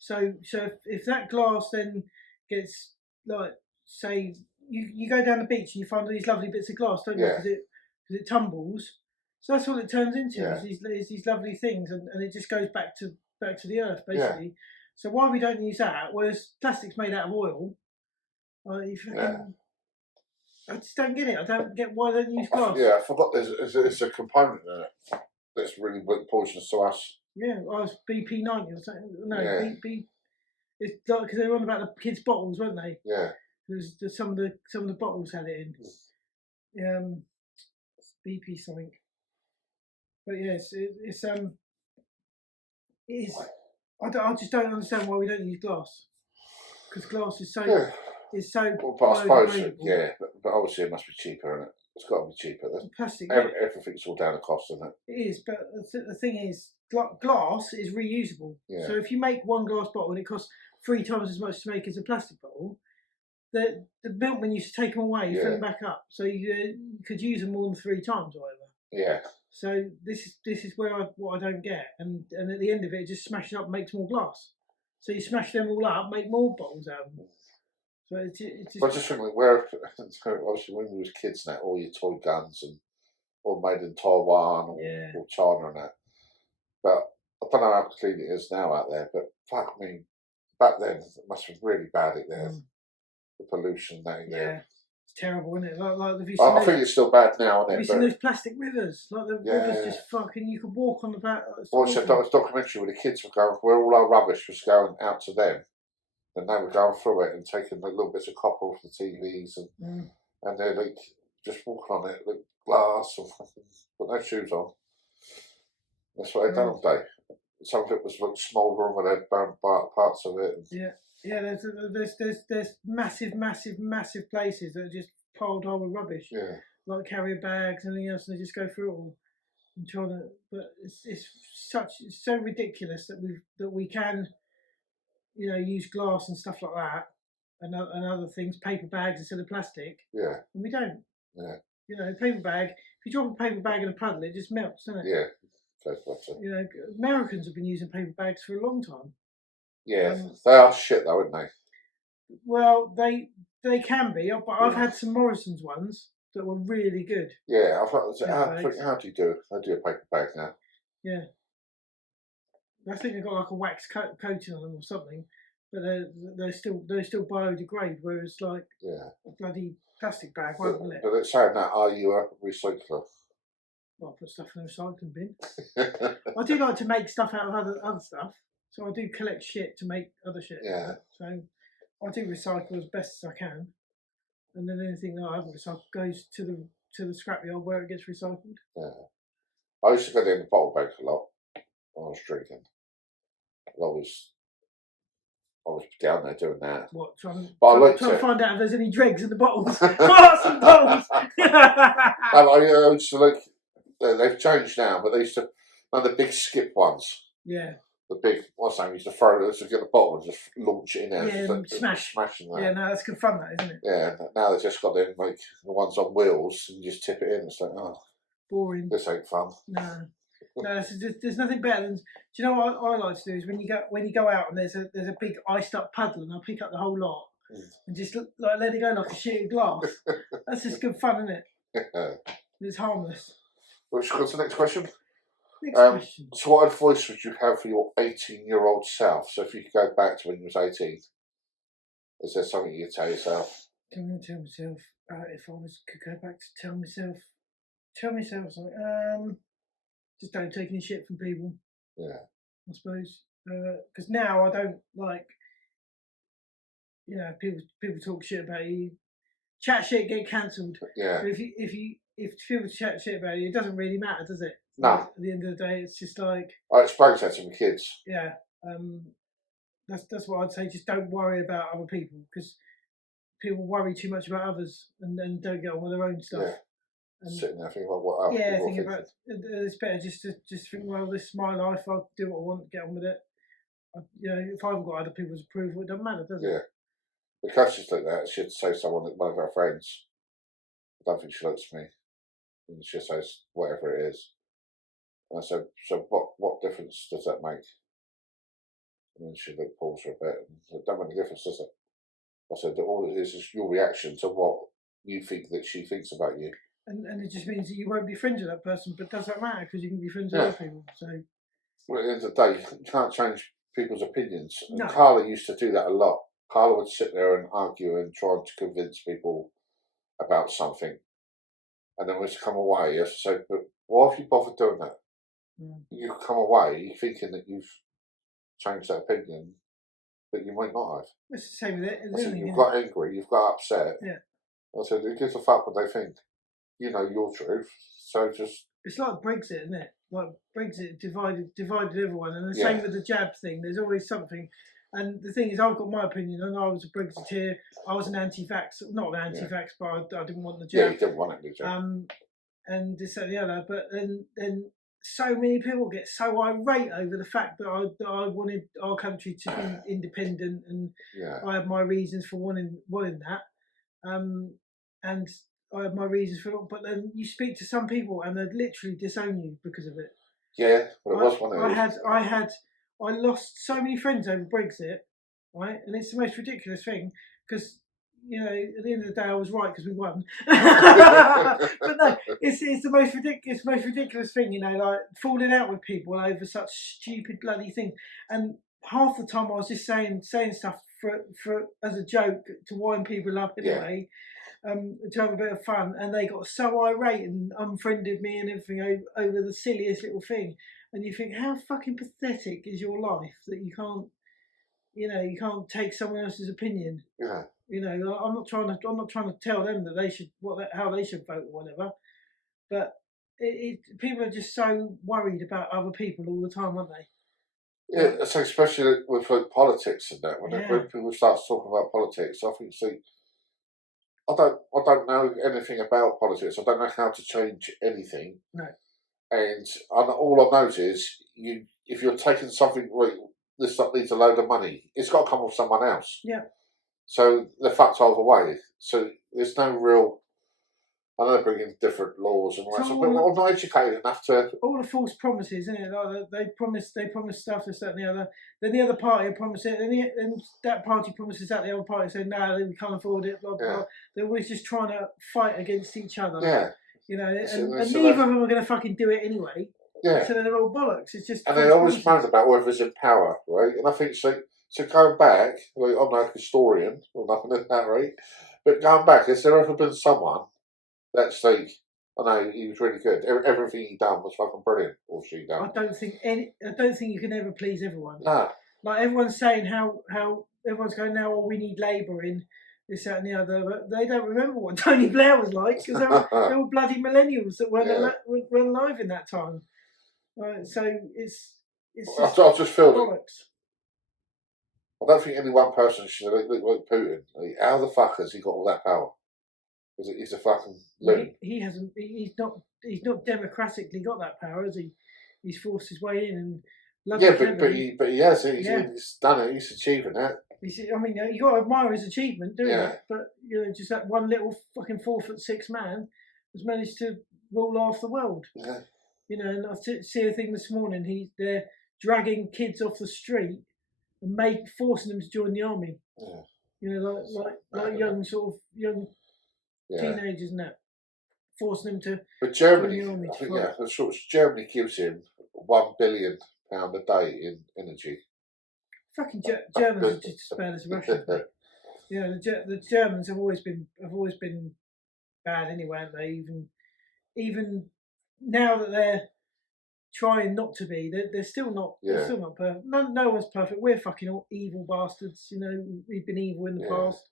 So if that glass then gets, like, say, you go down the beach and you find all these lovely bits of glass, don't you? Because it tumbles. So that's all it turns into is these lovely things, and it just goes back to the earth basically. Yeah. So why we don't use that? Whereas plastic's made out of oil. I just don't get it. I don't get why they don't use glass. Yeah, I forgot there's a component in it that's really poisonous to us. Yeah, I was BP90 or something. No, BP. It's like because they were on about the kids' bottles, weren't they? Yeah. There's some of the bottles had it in. BP something. But yes, it is. I just don't understand why we don't use glass. Because glass is so. Yeah. It's so. Well, but I suppose, but obviously it must be cheaper, isn't it? It's got to be cheaper. Plastic. Everything's all down the cost, isn't it? It is, but the thing is, glass is reusable. Yeah. So if you make one glass bottle and it costs 3 times as much to make as a plastic bottle, the milkman used to take them away, fill them back up, so you could use them more than 3 times or whatever. Yeah. So this is what I don't get, and at the end of it just smashes up and makes more glass. So you smash them all up, make more bottles out of them. So it's just. I just think like where obviously when we was kids, now all your toy guns and or made in Taiwan or China and that. But I don't know how clean it is now out there. But fuck me, back then it must have been really bad in there. The pollution that in there. It's terrible, isn't it? Like have you I seen think it's still bad now, isn't it? have you seen those plastic rivers? Like the Yeah, rivers just fucking. You could walk on the back. Watched a documentary where the kids were going, where all our rubbish was going out to them, and they were going through it and taking like, little bits of copper off the TVs and they're like just walking on it, like glass and fucking put no shoes on. That's what they've done all day. Some of it was like smouldering where they'd burned parts of it. There's massive places that are just piled on with rubbish. Yeah. Like carrier bags and everything else, and they just go through it all and trying to. But it's so ridiculous that we can, use glass and stuff like that, and other things, paper bags instead of plastic. Yeah. And we don't. Yeah. Paper bag. If you drop a paper bag in a puddle, it just melts, doesn't it? Yeah. Americans have been using paper bags for a long time. Yeah, they are shit though, aren't they? Well, they can be, but I've had some Morrison's ones that were really good. Yeah, how do you do it? I do a paper bag now. Yeah. I think they've got like a wax coating on them or something, but they're still biodegrade, whereas like a bloody plastic bag won't, will it? But it's saying that, are you a recycler? Well, I put stuff in the recycling bin. I do like to make stuff out of other stuff, so I do collect shit to make other shit. Yeah. So I do recycle as best as I can, and then anything that I haven't recycled goes to the scrapyard where it gets recycled. Yeah. I used to go down the bottle bank a lot when I was drinking. I was down there doing that. What? Trying to find out if there's any dregs in the bottles. Some bottles. I used to like. They've changed now, but they used to the big skip ones. Yeah. The big used to throw it, to get the bottle and just launch it in there. Yeah, and smashing that. Yeah, no, that's good fun, that, isn't it? Yeah. Now they've just got them like the ones on wheels and you just tip it in. It's like, oh, boring. This ain't fun. No, there's nothing better than. Do you know what I like to do is when you go out and there's a big iced up puddle and I pick up the whole lot and just let it go like a sheet of glass. That's just good fun, isn't it? It's harmless. Which goes to the next question. Next question. So what advice would you have for your 18-year-old self? So if you could go back to when you was 18, is there something you'd tell yourself? I'm going to tell myself, if I could go back to tell myself something, just don't take any shit from people. Yeah. I suppose. Because now I don't like, people talk shit about you. Chat shit, get cancelled. Yeah. But if people chat shit about you, it doesn't really matter, does it? No. Like, at the end of the day, it's just like. I explained that to my kids. Yeah. That's what I'd say. Just don't worry about other people because people worry too much about others and don't get on with their own stuff. Yeah. And sitting there thinking about what else. Yeah, think about. It's better just to think, well, this is my life. I'll do what I want. Get on with it. If I haven't got other people's approval, it doesn't matter, does it? Yeah. Because she's like that, she'd say someone, one of her friends, I don't think she likes me. And she says whatever it is. And I said, so what difference does that make? And then she paused for a bit and said, don't make a difference, does it? I said, all it is your reaction to what you think that she thinks about you. And it just means that you won't be friends with that person, but does that matter? Because you can be friends with other people. So. Well, at the end of the day, you can't change people's opinions. No. And Carla used to do that a lot. Carla would sit there and argue and try to convince people about something. And then when it's come away, I say, but why have you bothered doing that? You come away thinking that you've changed that opinion, but you might not have. It's the same with it. I said, you've got angry, you've got upset. Yeah. I said, who gives a fuck what they think? You know your truth, so just... It's like Brexit, isn't it? Like Brexit divided everyone, and the same with the jab thing. There's always something. And the thing is, I've got my opinion, and I was a Brexiteer. I was an anti-vax, not an anti-vax, but I didn't want the jab. Yeah, you didn't want it, did you? And this and the other. But then so many people get so irate over the fact that I wanted our country to be independent, and I have my reasons for wanting that. And I have my reasons for it. But then you speak to some people, and they literally disown you because of it. Yeah, well, it was one of those. I lost so many friends over Brexit, right? And it's the most ridiculous thing because you know, at the end of the day, I was right because we won. But no, it's the most ridiculous thing, you know, like falling out with people over such stupid bloody things. And half the time I was just saying stuff for as a joke to wind people up anyway. To have a bit of fun, and they got so irate and unfriended me and everything over the silliest little thing. And you think, how fucking pathetic is your life that you can't, you know, you can't take someone else's opinion. Yeah. You know, I'm not trying to tell them that they should how they should vote or whatever. But people are just so worried about other people all the time, aren't they? Yeah, so especially with like politics and that, when people start talking about politics, I think, see, I don't know anything about politics. I don't know how to change anything. No. And all I know is if you're taking something like this that needs a load of money, it's got to come with someone else. Yeah. So they're fucked either way. So there's no real. I know they're bringing different laws and all that stuff, but I'm not educated enough to. All the false promises, isn't it? Like they promise stuff, this, that, and the other. Then the other party will promise it, and that party promises that, the other party say, no, we can't afford it, blah, blah, blah. They're always just trying to fight against each other. Yeah. You know, and neither of them are going to fucking do it anyway. Yeah. So they're all bollocks. It's just. And they always moan about whoever's in power, right? And I think so going back, like, I'm no historian or nothing like that, right? But going back, has there ever been someone that's like, I know he was really good. Everything he done was fucking brilliant. Or she done. I don't think you can ever please everyone. No. Like everyone's saying how everyone's going now. Oh, we need Labour in this, that, and the other, but they don't remember what Tony Blair was like because they were bloody millennials that weren't alive in that time. So it's I just feel bollocks. I don't think any one person should look like Putin. Like, how the fuck has he got all that power? He's a fucking loon. He hasn't. He's not democratically got that power, has he? He's forced his way in and. But he has. He's done it. He's achieving that. I mean, you got to admire his achievement, don't you? But you know, just that one little fucking 4'6" man has managed to rule half the world. Yeah. You know, and I see a thing this morning. They're dragging kids off the street and forcing them to join the army. Yeah. You know, like young teenagers and that, forcing them to. But Germany, join the army. I think, that's sort of, Germany gives him £1 billion a day in energy. Fucking Germans are just as bad as Russians. You know, the Germans have always been bad anyway, haven't they? Even now that they're trying not to be, they're still not. They're still not perfect. No one's perfect. We're fucking all evil bastards. You know, we've been evil in the past.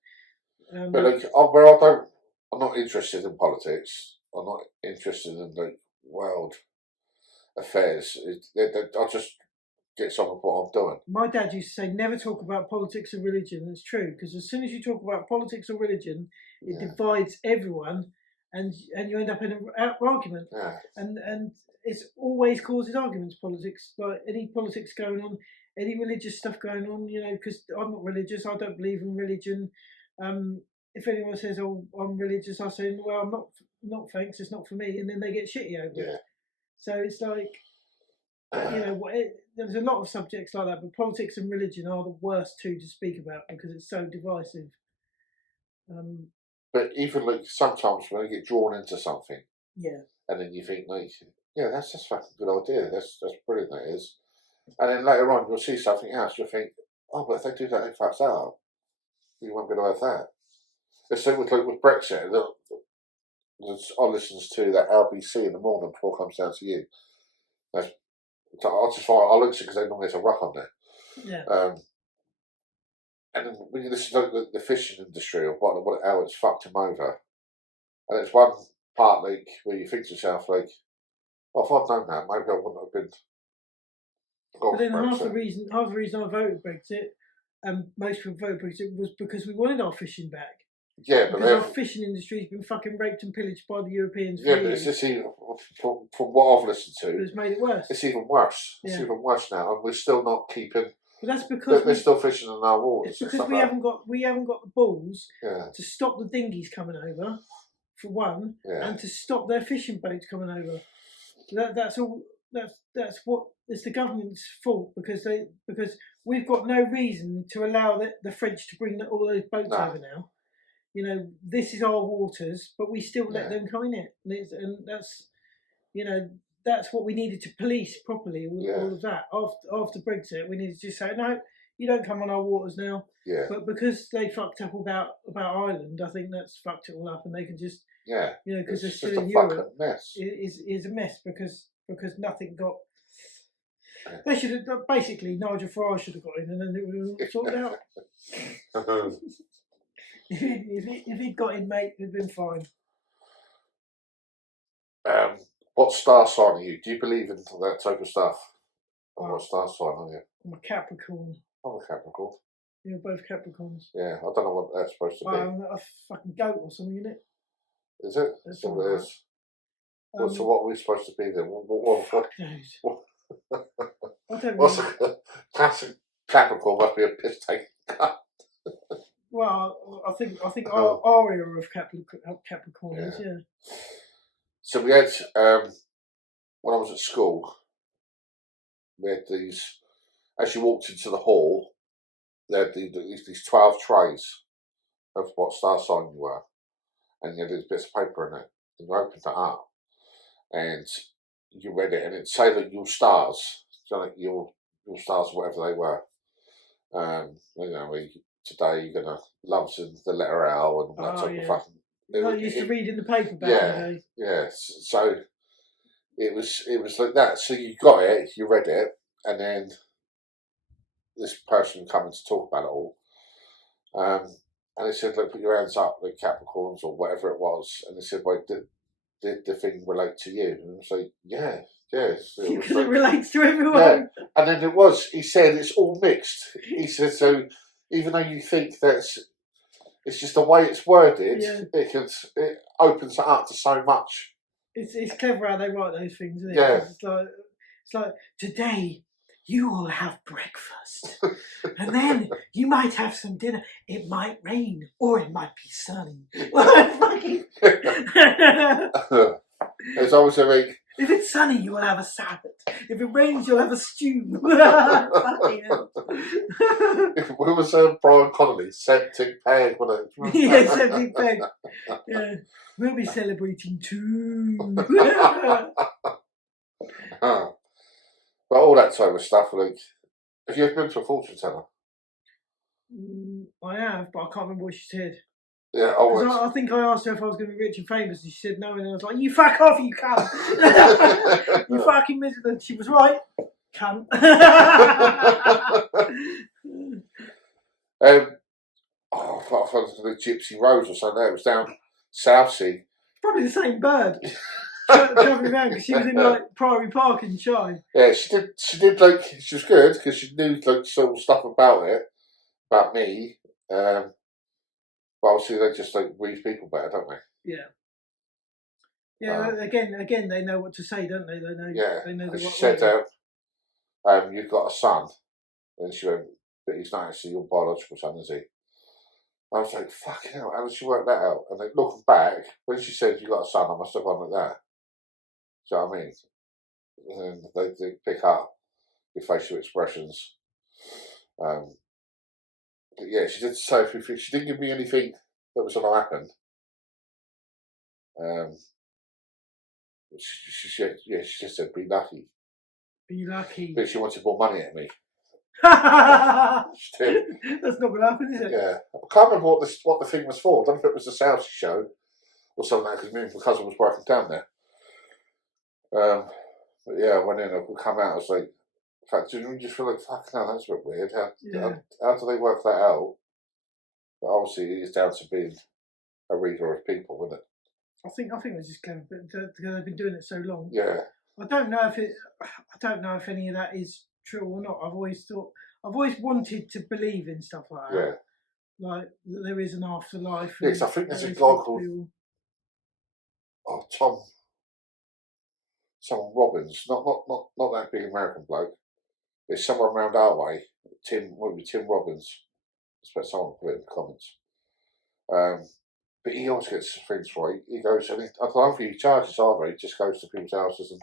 But like, I'm not interested in politics. I'm not interested in like world affairs. I just get on with what I'm doing. My dad used to say, never talk about politics or religion. It's true, because as soon as you talk about politics or religion, it divides everyone, and you end up in an argument. Yeah. And it's always causes arguments. Politics, like any politics going on, any religious stuff going on. You know, because I'm not religious. I don't believe in religion. If anyone says, "Oh, I'm religious," I say, "Well, I'm not. Thanks. It's not for me." And then they get shitty over it. So it's like, you know, there's a lot of subjects like that, but politics and religion are the worst two to speak about because it's so divisive. But even like sometimes when you get drawn into something, and then you think like, that's just fucking good idea. That's brilliant. That is. And then later on, you'll see something else. You'll think, oh, but if they do that, it fucks out. You won't be able to have that. It's like with Brexit. I listen to that LBC in the morning before it comes down to you. I look at it because they normally have a rock on there. Yeah. And then when you listen to the fishing industry or how it's fucked him over, and it's one part like where you think to yourself like, well, if I'd known that, maybe I wouldn't have been. But then half the reason I voted Brexit, and most people voted Brexit, was because we wanted our fishing back. Yeah, but because our fishing industry's been fucking raped and pillaged by the Europeans. Yeah, but it's just even from what I've listened to. But it's made it worse. It's even worse. It's even worse now, and we're still not keeping. But that's because we're still fishing in our waters. It's because we haven't got the balls to stop the dinghies coming over, for one, and to stop their fishing boats coming over. That's all. That's what it's the government's fault because we've got no reason to allow the French to bring all those boats over now. you know, this is our waters, but we still let Yeah. them come in it, and that's, you know, that's what we needed to police properly. All of that after Brexit, we needed to just say no, you don't come on our waters now. Yeah. But because they fucked up about Ireland, I think that's fucked it all up, and they can just, Yeah. you know, because they're It's still just in a Europe, fucking mess. is a mess because nothing got. They should have basically Nigel Farage should have got in, and then it would have sorted out. If he'd got in, mate, it'd been fine. What star sign are you? Do you believe in that type of stuff? Or Oh. what star sign are you? I'm a Capricorn. I'm a Capricorn. You're both Capricorns. Yeah, I don't know what that's supposed to be. I'm a fucking goat or something, isn't it? Is it? That's what all it right. is. So what are we supposed to be then? What Fuck knows. I don't what's really, a classic Capricorn? Must be a piss taking cunt. well, I think our era of Capricorn is, yeah. So we had when I was at school, we had these. As you walked into the hall, they had these 12 trays of what star sign you were, and you had these bits of paper in it, and you opened it up, and you read it, and it'd say that your stars, your stars, whatever they were. You know, today you're gonna love's in the letter L and that type of fucking. I used to read in the paper back in the day. Yeah. So it was like that. So you got it, you read it, and then this person coming to talk about it all. And they said, "Look, put your hands up, like Capricorns or whatever it was." And they said, "Wait, did the thing relate to you?" And I was like, "Yeah, yes." Because it relates to everyone. Yeah. And then it was. He said it's all mixed. He said so. Even though you think it's just the way it's worded, it opens it up to so much. It's clever how they write those things, isn't it? Yeah. It's like today you will have breakfast, and then you might have some dinner. It might rain or it might be sunny. There's always a like. If it's sunny, you will have a salad. If it rains, you'll have a stew. Fucking hell. Who was Brian Connolly? Septic peg, wasn't it? Yeah, septic peg. Yeah. We'll be celebrating too. But all that type of stuff, like, have you ever been to a fortune teller? I have, but I can't remember what she said. Yeah, I think I asked her if I was going to be rich and famous, and she said no, and I was like, "You fuck off, you cunt! You fucking miserable." And she was right, cunt. I thought it was the Gypsy Rose or something. It was down Southsea. Probably the same bird. Travelling around because she was in like Priory Park in Shy. Yeah, she did like, she was good because she knew like some stuff about me. But obviously they just like read people better, don't they? Yeah. Yeah. Again, they know what to say, don't they? They know. Yeah. They know she said, "You've got a son," and she went, "But he's not actually your biological son, is he?" I was like, "Fucking hell! How did she work that out?" And then looking back, when she said, "You got a son," I must have gone like that. Do you know what I mean? And they pick up your facial expressions. But yeah, she did say a few things. She didn't give me anything that was going to happen. She just said, "Be lucky." Be lucky. But she wanted more money at me. She did. That's not going to happen, is it? Yeah, I can't remember what the thing was for. I don't know if it was a Southsea show or something, because me and my cousin was working down there. But yeah, I went in and come out. I was like, in fact, you just feel like, fucking hell, that's a bit weird. How do they work that out? But obviously, it's down to being a reader of people, isn't it? I think it's just clever because they've been doing it so long. Yeah. I don't know if any of that is true or not. I've always wanted to believe in stuff like that. Yeah. Like that there is an afterlife. Yeah, because I think there's a guy called Tom Robbins, not that big American bloke. It's somewhere around our way. Tim Robbins. I expect someone to put it in the comments. But he always gets things right. He goes, and I don't think he charges either. He just goes to people's houses and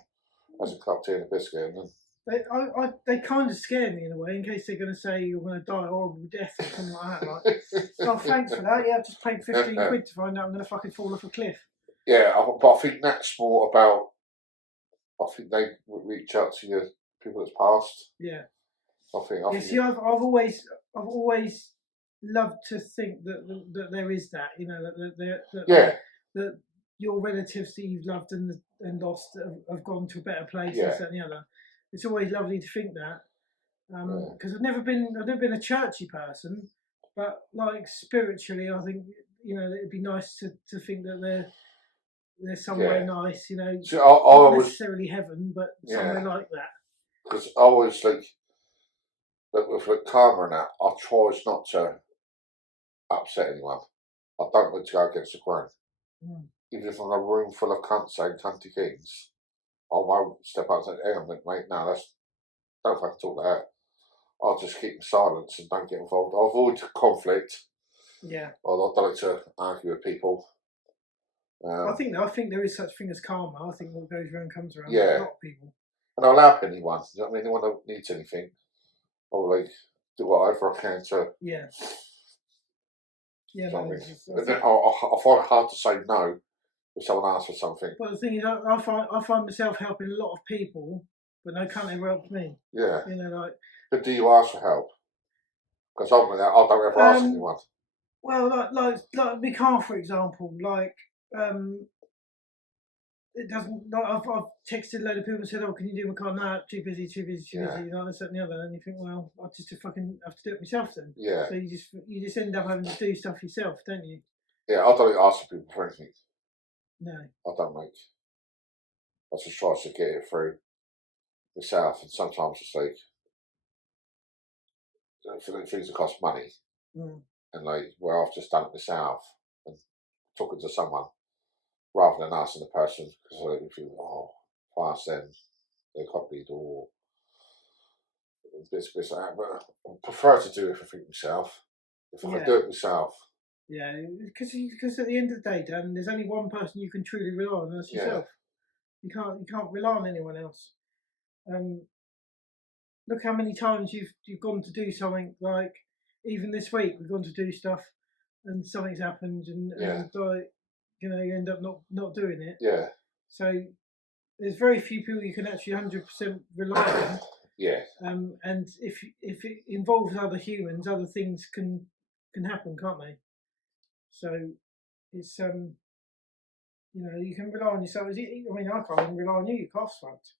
has a cup of tea and a biscuit, and then they kind of scare me in a way, in case they're going to say you're going to die a horrible death or something like that. Like, oh, thanks for that. Yeah, I've just paid 15 quid to find out I'm going to fucking fall off a cliff. Yeah, but I think that's more about. I think they reach out to your people that's passed. Yeah. I think. Yeah, see, I've always loved to think that there is that, you know, that your relatives that you've loved and lost have gone to a better place, Yeah. this, that, and the other. It's always lovely to think that, because I've never been a churchy person, but like spiritually, I think, you know, it'd be nice to think that they're somewhere nice, you know, See, not necessarily heaven, but somewhere like that. Because I always think that with karma and that, I try not to upset anyone. I don't like to go against the grain. Even if I'm in a room full of cunts saying cunty things, I won't step up and say, hang on, mate, no, don't fucking talk like that. I'll just keep silence and don't get involved. I avoid conflict. Yeah. I don't like to argue with people. I think there is such thing as karma. I think what goes around comes around. Yeah. A lot of people. And I'll help anyone. You know what I mean? Anyone that needs anything, I'll like do whatever I can to. Yeah. Yeah. You know what I mean? And then I find it hard to say no if someone asks for something. But the thing is, I find myself helping a lot of people, but no cunt ever helps me. Yeah. You know, like. But do you ask for help? Because I don't ever ask anyone. Well, like my car, for example, like. It doesn't. Like, I've texted a load of people and said, "Oh, can you do my car?" No, too busy. You know, this, that, and the other. And you think, well, I just fucking have to do it myself then. Yeah. So you just end up having to do stuff yourself, don't you? Yeah, I don't ask people for anything. No. I don't make. I just try to get it through myself, and sometimes it's like things that cost money, and like where I've just done it myself and talking to someone. Rather than asking the person, because if you fast then they copied or bits like that. But I prefer to do everything myself. If I can do it myself. Yeah, because at the end of the day, Dan, there's only one person you can truly rely on, and that's yourself. You can't rely on anyone else. Look how many times you've gone to do something, like even this week we've gone to do stuff and something's happened and like, you know, you end up not doing it. Yeah. So there's very few people you can actually 100% rely on. Yeah. And if it involves other humans, other things can happen, can't they? So it's you know, you can rely on yourself. I mean, I can't even rely on you. Your cough's fucked.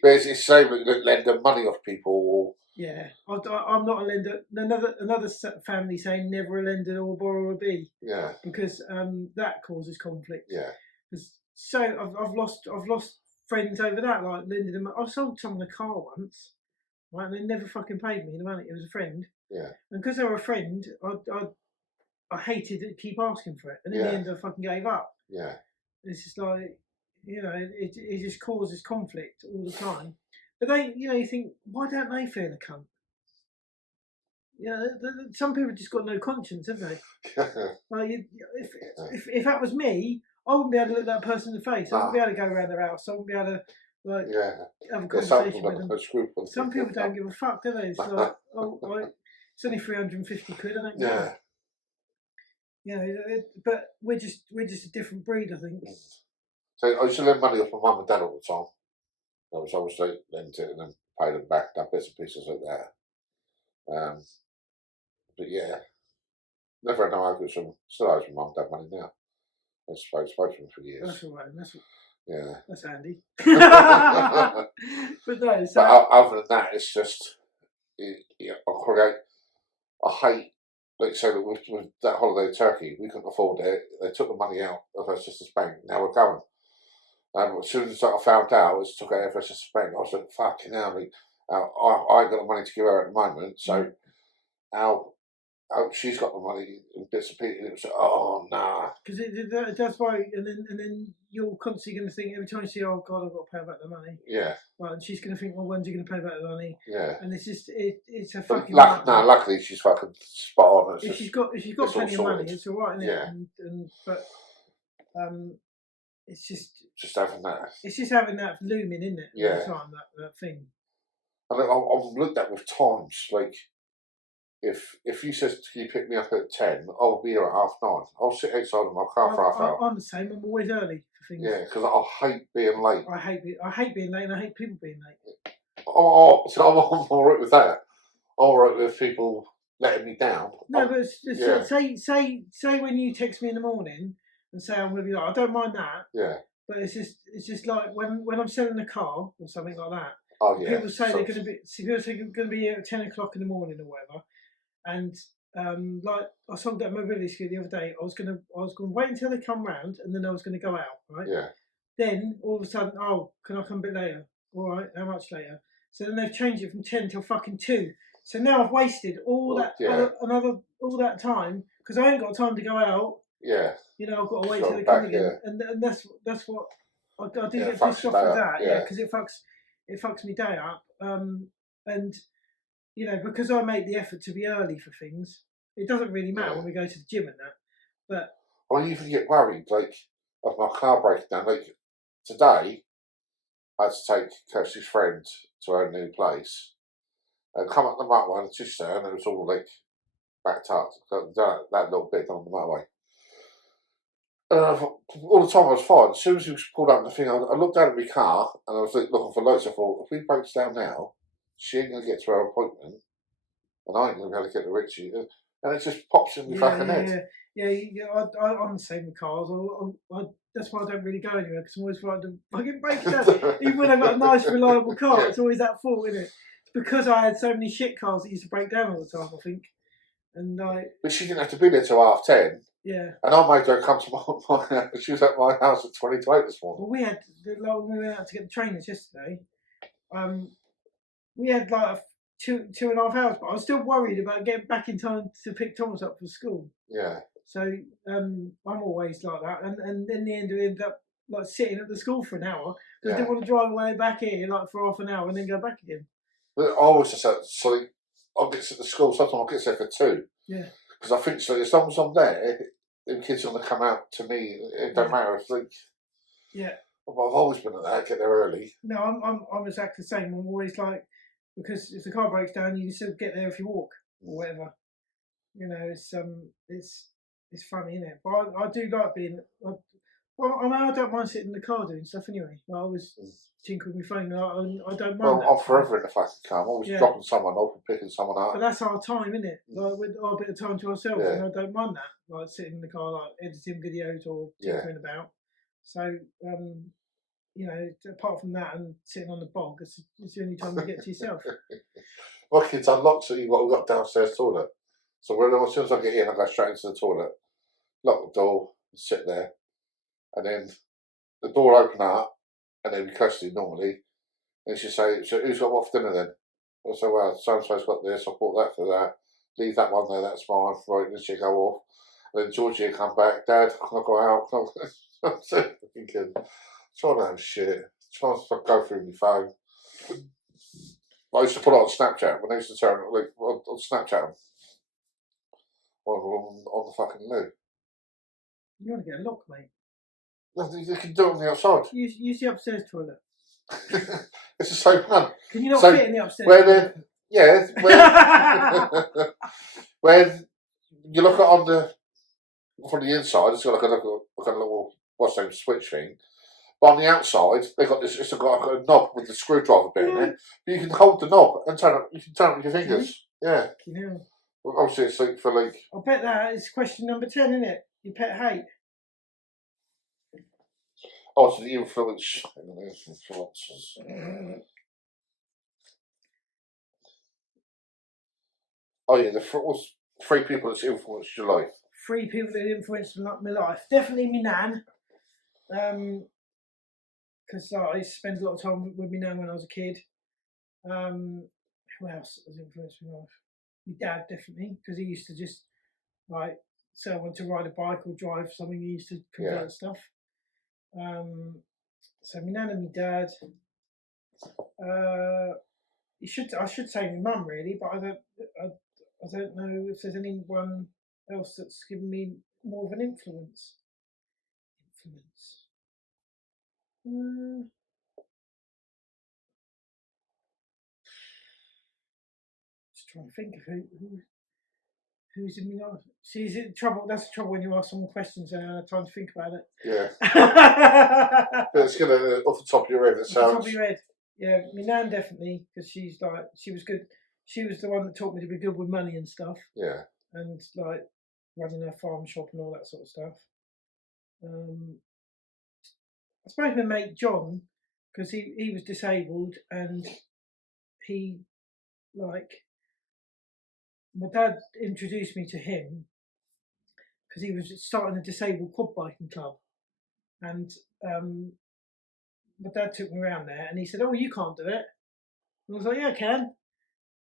But it's the same with lending money off people. Or... Yeah, I'm not a lender. Another family saying never a lender or borrower be. Yeah. Because that causes conflict. Yeah. So I've lost friends over that. Like lending them. I sold someone a car once, right? And they never fucking paid me the money. It was a friend. Yeah. And because they were a friend, I hated to keep asking for it, and in the end, I fucking gave up. Yeah. It's just like, you know, it just causes conflict all the time. But they, you know, you think, why don't they feel a cunt? You know, some people just got no conscience, have they? Like, if that was me, I wouldn't be able to look that person in the face. I wouldn't be able to go around their house. I wouldn't be able to, like, have a conversation with them. Some people don't give a fuck, do they? It's like, it's only 350 quid, I don't care. You know, but we're just a different breed, I think. So I used to lend money off my mum and dad all the time. I was always like lend it and then pay them back, done bits and pieces like that. But yeah, never had no arguments from. Still owes my mum and dad money now. I spoke to them for years. That's all right. That's handy. But no. So but other than that, it's just I hate. Like say that with that holiday to Turkey, we couldn't afford it. They took the money out of our sister's bank. Now we're going. As soon as I found out, it took out of our sister's bank. I was like, "Fucking hell!" I ain't got the money to give her at the moment. So, she's got the money in bits and pieces. And it was like, "Oh nah." Because that's why, and then you're constantly going to think every time you see, "Oh God, I've got to pay back the money." Yeah. Well, and she's going to think, "Well, when's you going to pay back the money?" Yeah. And it's just it's a fucking. Luckily she's fucking spot on. If she's got plenty of money, it's all right, isn't it? Yeah. But it's just having that. It's just having that looming, isn't it? Yeah. All the time, that thing. And I've looked at with times, like, if you says, can you pick me up at 10, I'll be here at 9:30. I'll sit outside in my car for half hour. I'm the same. I'm always early for things. Yeah, because I hate being late. I hate being late, and I hate people being late. So I'm all right with that. All right with people letting me down. No, but say when you text me in the morning and say I'm going to be like, I don't mind that. Yeah. But it's just like when I'm selling a car or something like that. Oh yeah. People say they're going to be here at 10 o'clock in the morning or whatever, and like I sold that mobility scooter the other day. I was gonna wait until they come round, and then I was gonna go out, right? Yeah. Then all of a sudden, oh, can I come a bit later? All right, how much later? So then they've changed it from 10 till fucking 2. So now I've wasted all that time because I ain't got time to go out. Yeah. You know, I've got to wait till they come again, and that's what I do get pissed off with that. Yeah, because it fucks me day up. And you know, because I make the effort to be early for things, it doesn't really matter when we go to the gym and that. But I even get worried, like, of my car breaking down. Like today, I had to take Kirsty's friend to her new place, and come up the motorway and just there, and it was all like backed up. That little bit on the motorway. All the time I was fine. As soon as he was pulled up the thing, I looked down at my car and I was looking for lights. I thought, if he breaks down now, she ain't going to get to her appointment, and I ain't going to be able to get to Richie. And it just pops in my fucking head. I'm the same with cars. That's why I don't really go anywhere because I'm always trying to fucking break down. Even when I've got a nice, reliable car, it's always that fault, isn't it? It's because I had so many shit cars that used to break down all the time, I think. And but she didn't have to be there till 10:30. Yeah. And I made her come to my she was at my house at 20 to 8 this morning. Well, we had, when we went out to get the trainers yesterday, we had like 2.5 hours, but I was still worried about getting back in time to pick Thomas up for school. Yeah. So I'm always like that. And in the end, we ended up like sitting at the school for an hour because I didn't want to drive away back here like for half an hour and then go back again. But I always just said, so I'll get to the school, sometimes I'll get there for 2. Yeah. Because I think so, as long as I'm there, the kids are going to come out to me. It don't matter. It's like, yeah. Well, I've always been at that, get there early. No, I'm exactly the same. I'm always like, because if the car breaks down, you can still get there if you walk or whatever. You know, it's funny, isn't it? But I do like being. I don't mind sitting in the car doing stuff anyway. I always tinkle with my phone. I don't mind. Well, I'm forever in the fucking car. I'm always dropping someone off and picking someone up. But that's our time, isn't it? Like with our bit of time to ourselves, and I don't mind that. Like sitting in the car, like editing videos or tinkering about. So, you know, apart from that and sitting on the bog, it's the only time you get to yourself. My kids unlocked, so we've got downstairs toilet. So as soon as I get in, I go straight into the toilet, lock the door, sit there, and then the door open up, and then we Kirsty normally, and she say, "So who's got what for dinner then?" I say, "Well, so and so's got this. I bought that for that. Leave that one there. That's mine." Right, and she go off, and then Georgie come back. "Dad, can I go out?" I'm thinking, trying to have shit. Trying to go through my phone. I used to put it on Snapchat when I used to turn like on Snapchat on the fucking loo. You want to get a lock, mate? You can do it on the outside. Use the upstairs toilet. It's the same one. Can you not fit in the upstairs toilet? When you look at from the inside, it's got like a little what's the name switch thing. But on the outside, they've got this. It's got a knob with the screwdriver bit in it. But you can hold the knob and turn it. You can turn it with your fingers. Yeah. Well, obviously, it's like for like. I bet that is question number 10, isn't it? Your pet hate. Oh, so the influences. Oh yeah, was 3 people that's influenced your life. 3 people that influenced my life. Definitely my nan. Because I used to spend a lot of time with my nan when I was a kid. Who else has influenced my life? My dad, definitely, because he used to just like say I want to ride a bike or drive something. He used to convert stuff. So my nan and my dad. I should say my mum really, but I don't know if there's anyone else that's given me more of an influence. Just trying to think of who's in me. See, is it trouble? That's the trouble when you ask someone questions and I have time to think about it. Yeah. But it's gonna off the top of your head. It Off the top sounds. of your head. Yeah, my nan definitely, because she was good. She was the one that taught me to be good with money and stuff, Yeah. and like running a farm shop and all that sort of stuff. I suppose my mate John, because he was disabled and he like my dad introduced me to him because he was starting a disabled quad biking club, and my dad took me around there and he said, "Oh, you can't do it." And I was like, "Yeah, I can."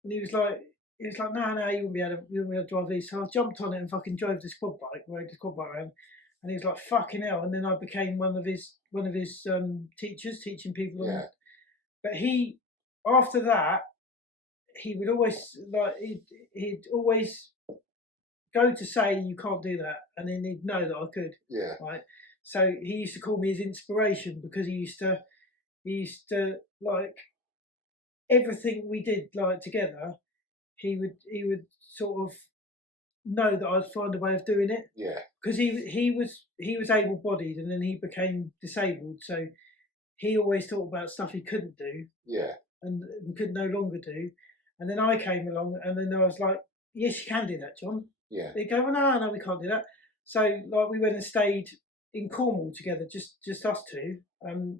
And he was like, "No, you won't be able to drive these." So I jumped on it and fucking drove this quad bike, rode this quad bike around. And he was like, "Fucking hell!" And then I became one of his teachers, teaching people. Yeah. But he, after that, he would always he'd always go to say you can't do that, and then he'd know that I could. Yeah. Right. So he used to call me his inspiration because he used to like everything we did like together. He would sort of know that I'd find a way of doing it. Yeah. Because he was able-bodied and then he became disabled, so he always thought about stuff he couldn't do. Yeah. And could no longer do. And then I came along, and then I was like, "Yes, you can do that, John." Yeah. They go, "Well, no, we can't do that." So like we went and stayed in Cornwall together, just us two,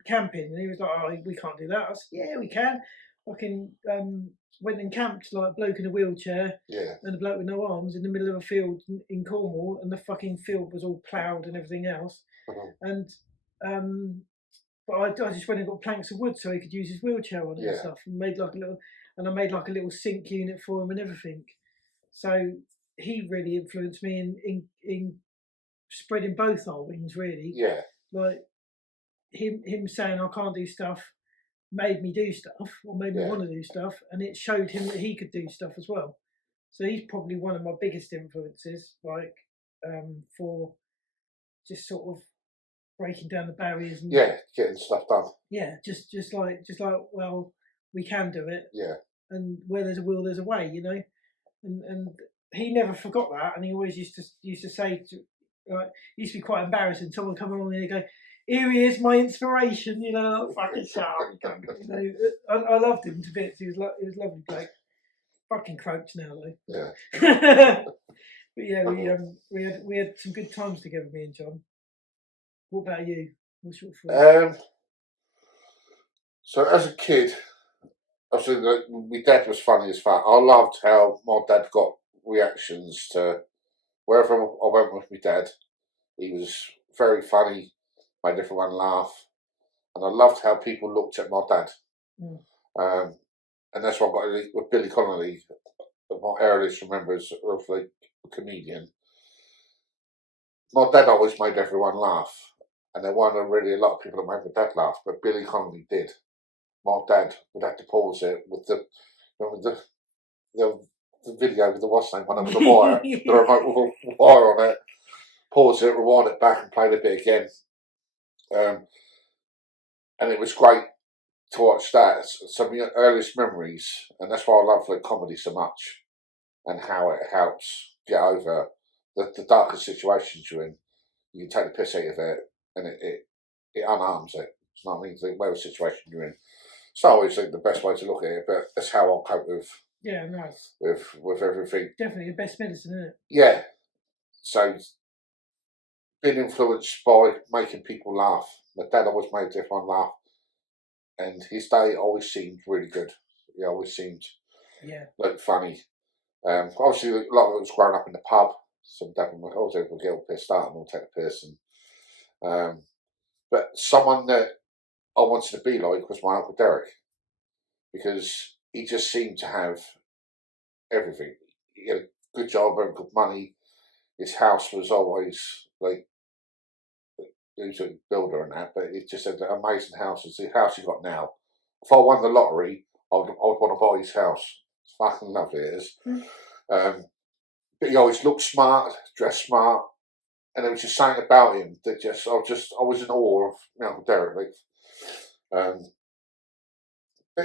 camping, and he was like, "Oh, we can't do that." I said, "Yeah, we can." Fucking went and camped like a bloke in a wheelchair and a bloke with no arms in the middle of a field in Cornwall, and the fucking field was all ploughed and everything else. And but I just went and got planks of wood so he could use his wheelchair on it and stuff, and I made like a little sink unit for him and everything. So he really influenced me in spreading both our wings, really. Yeah. Like him saying I can't do stuff made me do stuff, or made me want to do stuff, and it showed him that he could do stuff as well. So he's probably one of my biggest influences, like for just sort of breaking down the barriers and getting stuff done. Yeah, just like well, we can do it. Yeah. And where there's a will, there's a way, you know. And he never forgot that, and he always used to say, it used to be quite embarrassing. Someone come along and he'd go, "Here he is, my inspiration," you know, fucking shut up. You know, I loved him to bits. He was lovely bloke. Fucking croaked now though. Yeah. But yeah, we had some good times together, me and John. What about you? What's your thought? So as a kid, obviously my dad was funny as fuck. I loved how my dad got reactions to wherever I went with my dad. He was very funny, made everyone laugh, and I loved how people looked at my dad. And that's what I got with Billy Connolly. My earliest remembrance of like a comedian. My dad always made everyone laugh, and there weren't really a lot of people that made my dad laugh, but Billy Connolly did. My dad would have to pause it with the video with the what's name one with the wire, the remote with a wire on it. Pause it, rewind it back, and play the bit again. And it was great to watch that. Some of your earliest memories, and that's why I love like comedy so much, and how it helps get over the darkest situations you're in. You can take the piss out of it, and it unarms it. It's not I mean, whatever situation you're in. It's not always like the best way to look at it, but that's how I cope with. Yeah, no. With everything. Definitely the best medicine, isn't it? Yeah. So being influenced by making people laugh. My dad always made everyone laugh, and his day always seemed really good. He always seemed like funny. Obviously, a lot of it was growing up in the pub. So dad would always get all pissed out and we'll take the piss. And but someone that I wanted to be like was my Uncle Derek, because he just seemed to have everything. He had a good job, earned good money. His house was always like, he was a builder and that, but it just had amazing houses. The house he got now, if I won the lottery, I would want to buy his house. It's fucking lovely, it is. But he always looked smart, dressed smart, and there was just something about him that I was in awe of Uncle Derek. Like, But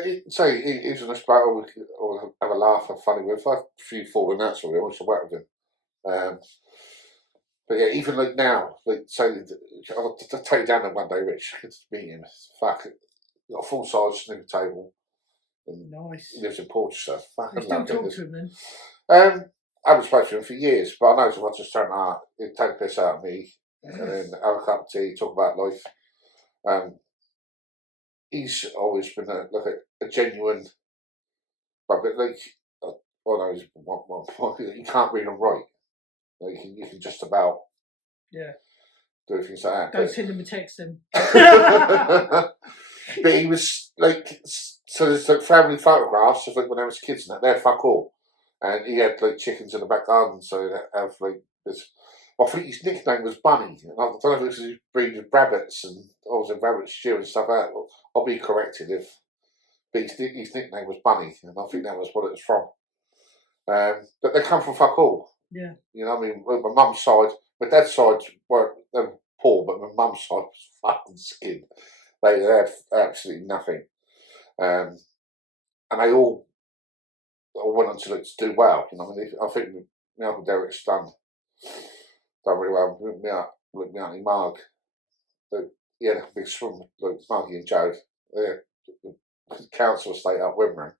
he's a nice bloke. We could always have a laugh, have funny with. I've a few falling outs with him. I used to work with him. But yeah, even like now, like say, I'll take you down there one day, Rich. To meet him. Fuck it. Got a full size snooker table. And Nice. he lives in Portchester. You Fucking still love talk it. to him then? I haven't spoken to him for years, but I know so much just turn out, he'd take a piss out of me, and then have a cup of tea, talk about life. He's always been a genuine, but like, oh no, he's one point. You can't read and write. Like you can just about do things like that. Don't send him a text then. But he was like, so there's like family photographs of like when I was kids and that. They're fuck all. And he had like chickens in the back garden, so he'd have like this. I think his nickname was Bunny, and I don't know if it was his breed of rabbits and also rabbit stew and stuff like that. I'll be corrected if. But his nickname was Bunny, and I think that was what it was from. But they come from fuck all. Yeah. You know what I mean? My mum's side, my dad's side were poor, but my mum's side was fucking skin. They had absolutely nothing. And they all went on to do well. You know, I mean, I think my uncle Derek's done really well. My auntie Marg, he had a big swim like Margie and Joe. The council estate up Wimmering,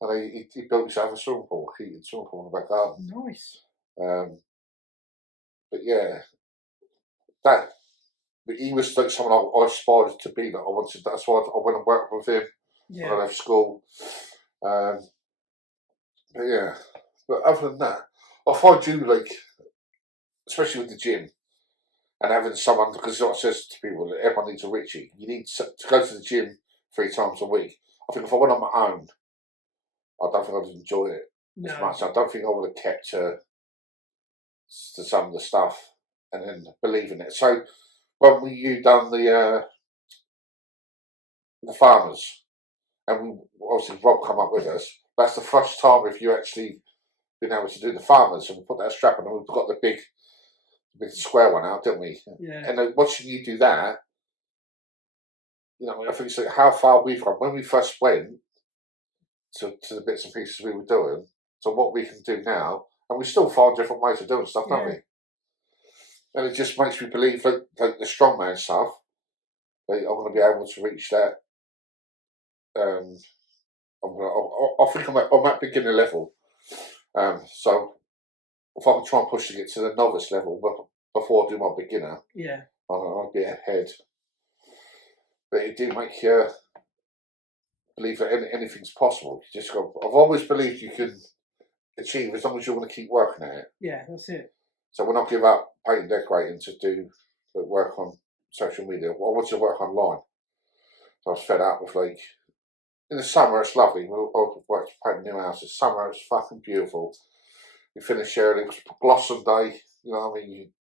and he built himself a swimming pool, heated swimming pool in the back garden. Nice. But yeah, but he was like someone I aspired to be. That I wanted. That's why I went and worked with him when I left school. But yeah, but other than that, I find you like, especially with the gym and having someone, because like I says to people, that everyone needs a Richie. You need to go to the gym 3 times a week. I think if I went on my own, I don't think I'd enjoy it as much. I don't think I would have kept to some of the stuff and then believe in it. So when you done the farmers, and we obviously Rob come up with us, that's the first time if you actually been able to do the farmers, and we put that strap on, and we got the big square one out, didn't we? Yeah. And then watching you do that, you know, I think it's like how far we've gone when we first went to the bits and pieces we were doing, to what we can do now, and we still find different ways of doing stuff, don't we? And it just makes me believe that like the strongman stuff, that I'm going to be able to reach that. I think I'm at beginner level. So if I can try and push to get to the novice level before I do my beginner, I'll be ahead. But it did make you believe that anything's possible. You just got. I've always believed you can achieve as long as you're going to keep working at it. Yeah, that's it. So when I give up painting and decorating to do work on social media, I wanted to work online. So I was fed up with like, in the summer it's lovely. I've worked painting new houses. Summer it's fucking beautiful. You finish early, it's blossom day. You know what I mean?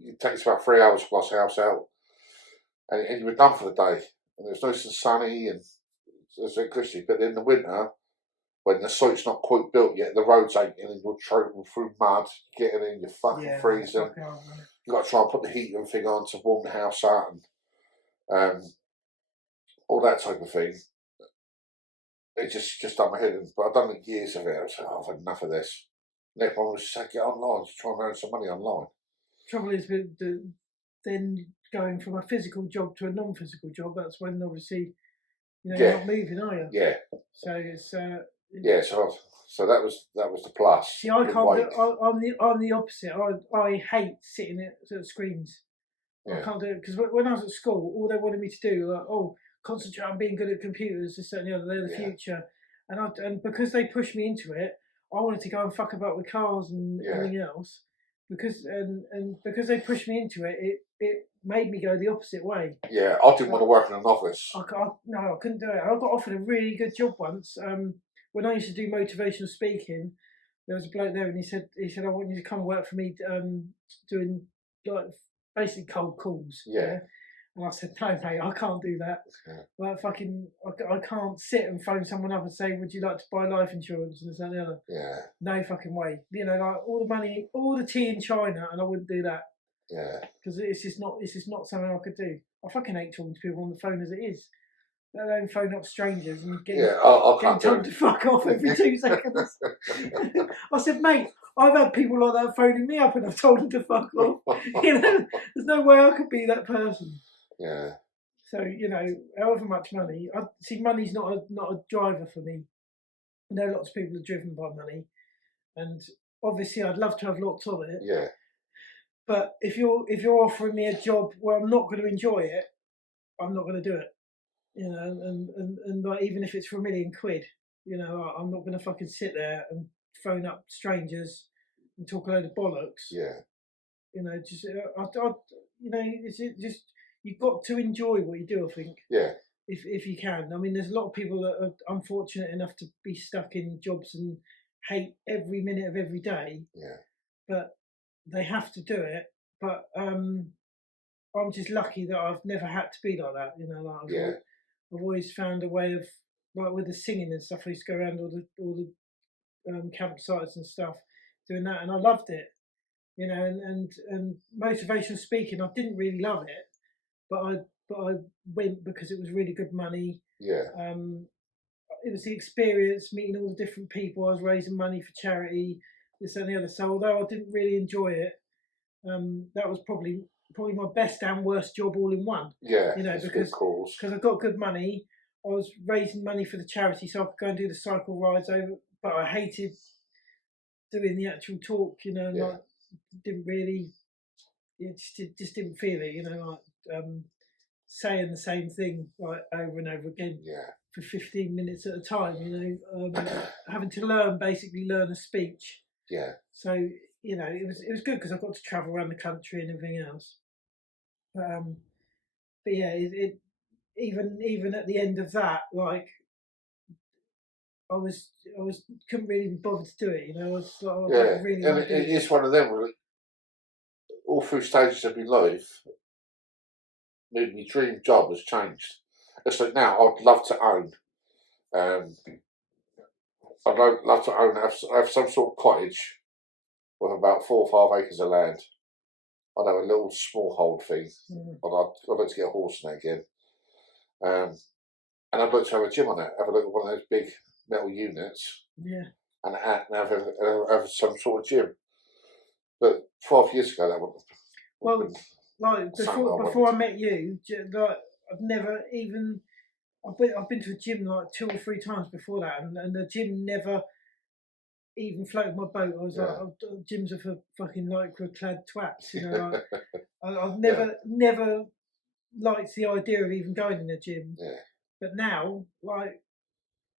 It takes about 3 hours to gloss a house out, and you were done for the day. And it was nice and sunny and it's very cushy. But in the winter, when the site's not quite built yet, the roads ain't in, and you're trotting through mud, getting in, you're fucking freezing. You've got to try and put the heating thing on to warm the house out and all that type of thing. It just done my head in. But I've done like years of it. I was like, I've had enough of this. And everyone was just like, get online, just try and earn some money online. Trouble is with then going from a physical job to a non-physical job, that's when obviously, you know, you're not moving, are you? Yeah. So it's so that was the plus. See, I can't. I'm the opposite. I hate sitting at screens. Yeah. I can't do it because when I was at school, all they wanted me to do, like, concentrate on being good at computers, this, that, and the other. They're the future, and because they pushed me into it, I wanted to go and fuck about with cars and everything else. Because they pushed me into it, it made me go the opposite way. Yeah, I didn't want to work in an office. I couldn't do it. I got offered a really good job once. When I used to do motivational speaking, there was a bloke there, and he said, I want you to come work for me, doing like basically cold calls. Yeah. And I said, no, mate, I can't do that. Yeah. Like fucking, I can't sit and phone someone up and say, would you like to buy life insurance and this and the other. Yeah. No fucking way. You know, like all the money, all the tea in China, and I wouldn't do that. Yeah. Because it's just not something I could do. I fucking hate talking to people on the phone as it is. Let alone phone up strangers and getting I can't told to fuck off every 2 seconds. I said, mate, I've had people like that phoning me up and I've told them to fuck off. You know, there's no way I could be that person. Yeah. So, you know, however much money, I see money's not a driver for me. I know lots of people are driven by money, and obviously I'd love to have lots of it. Yeah. But if you're offering me a job where I'm not going to enjoy it, I'm not going to do it. You know, and like, even if it's for £1 million, you know, I'm not going to fucking sit there and phone up strangers and talk a load of bollocks. Yeah. You know, just you know, it's just you've got to enjoy what you do. I think. Yeah. If you can. I mean, there's a lot of people that are unfortunate enough to be stuck in jobs and hate every minute of every day. Yeah. But they have to do it. But I'm just lucky that I've never had to be like that. You know, like I've always found a way of, like with the singing and stuff. I used to go around all the campsites and stuff doing that, and I loved it. You know, and motivational speaking, I didn't really love it, but I went because it was really good money. Yeah. It was the experience, meeting all the different people. I was raising money for charity, this and the other. So although I didn't really enjoy it, that was probably my best and worst job all in one. Yeah. You know, because I got good money. I was raising money for the charity, so I could go and do the cycle rides over. But I hated doing the actual talk. You know, like didn't really. It just didn't feel it. You know, like. Saying the same thing like over and over again for 15 minutes at a time, you know, having to basically learn a speech. Yeah. So, you know, it was good because I got to travel around the country and everything else. But yeah, it even at the end of that, like I couldn't really be bothered to do it, you know. I don't really and it's one of them. All through stages of my life, my dream job has changed. It's like now I'd love to own. I'd love to own, have some sort of cottage with about 4 or 5 acres of land. I'd have a little small hold thing. I'd like to get a horse in it again. And I'd like to have a gym on it. Have a look at one of those big metal units. Yeah. And have some sort of gym. But 12 years ago, that would. Well, like before I met you, like I've never even. I've been to a gym like 2 or 3 times before that, and the gym never even floated my boat. I was like, gyms are for fucking lycra clad twats, you know. Like, I've never liked the idea of even going in a gym. Yeah. But now, like,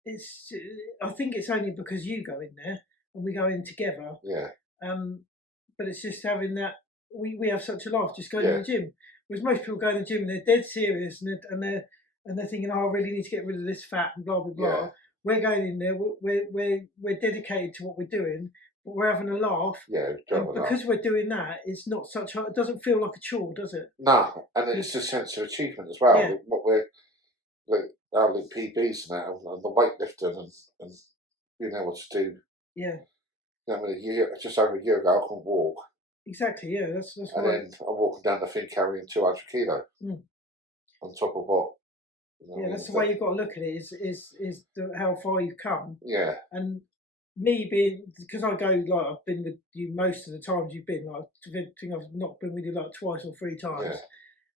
I think it's only because you go in there and we go in together. Yeah. But it's just having that. We have such a laugh just going to the gym. Whereas most people go to the gym and they're dead serious and they're thinking, oh, I really need to get rid of this fat and blah blah blah. Yeah. We're going in there. We're dedicated to what we're doing, but we're having a laugh. Yeah, because we're doing that, it's not such. It doesn't feel like a chore, does it? No, and it's a sense of achievement as well. Yeah. What we're like our PBs and that, and the weightlifting and being able to do. Yeah. I mean, just over a year ago, I couldn't walk. Exactly. Yeah, that's. And then I'm walking down the thing carrying 200 kilo on top of what. That's the way you've got to look at it. Is how far you've come. Yeah. And me being, because I go, like I've been with you most of the times you've been. Like I think I've not been with you like 2 or 3 times.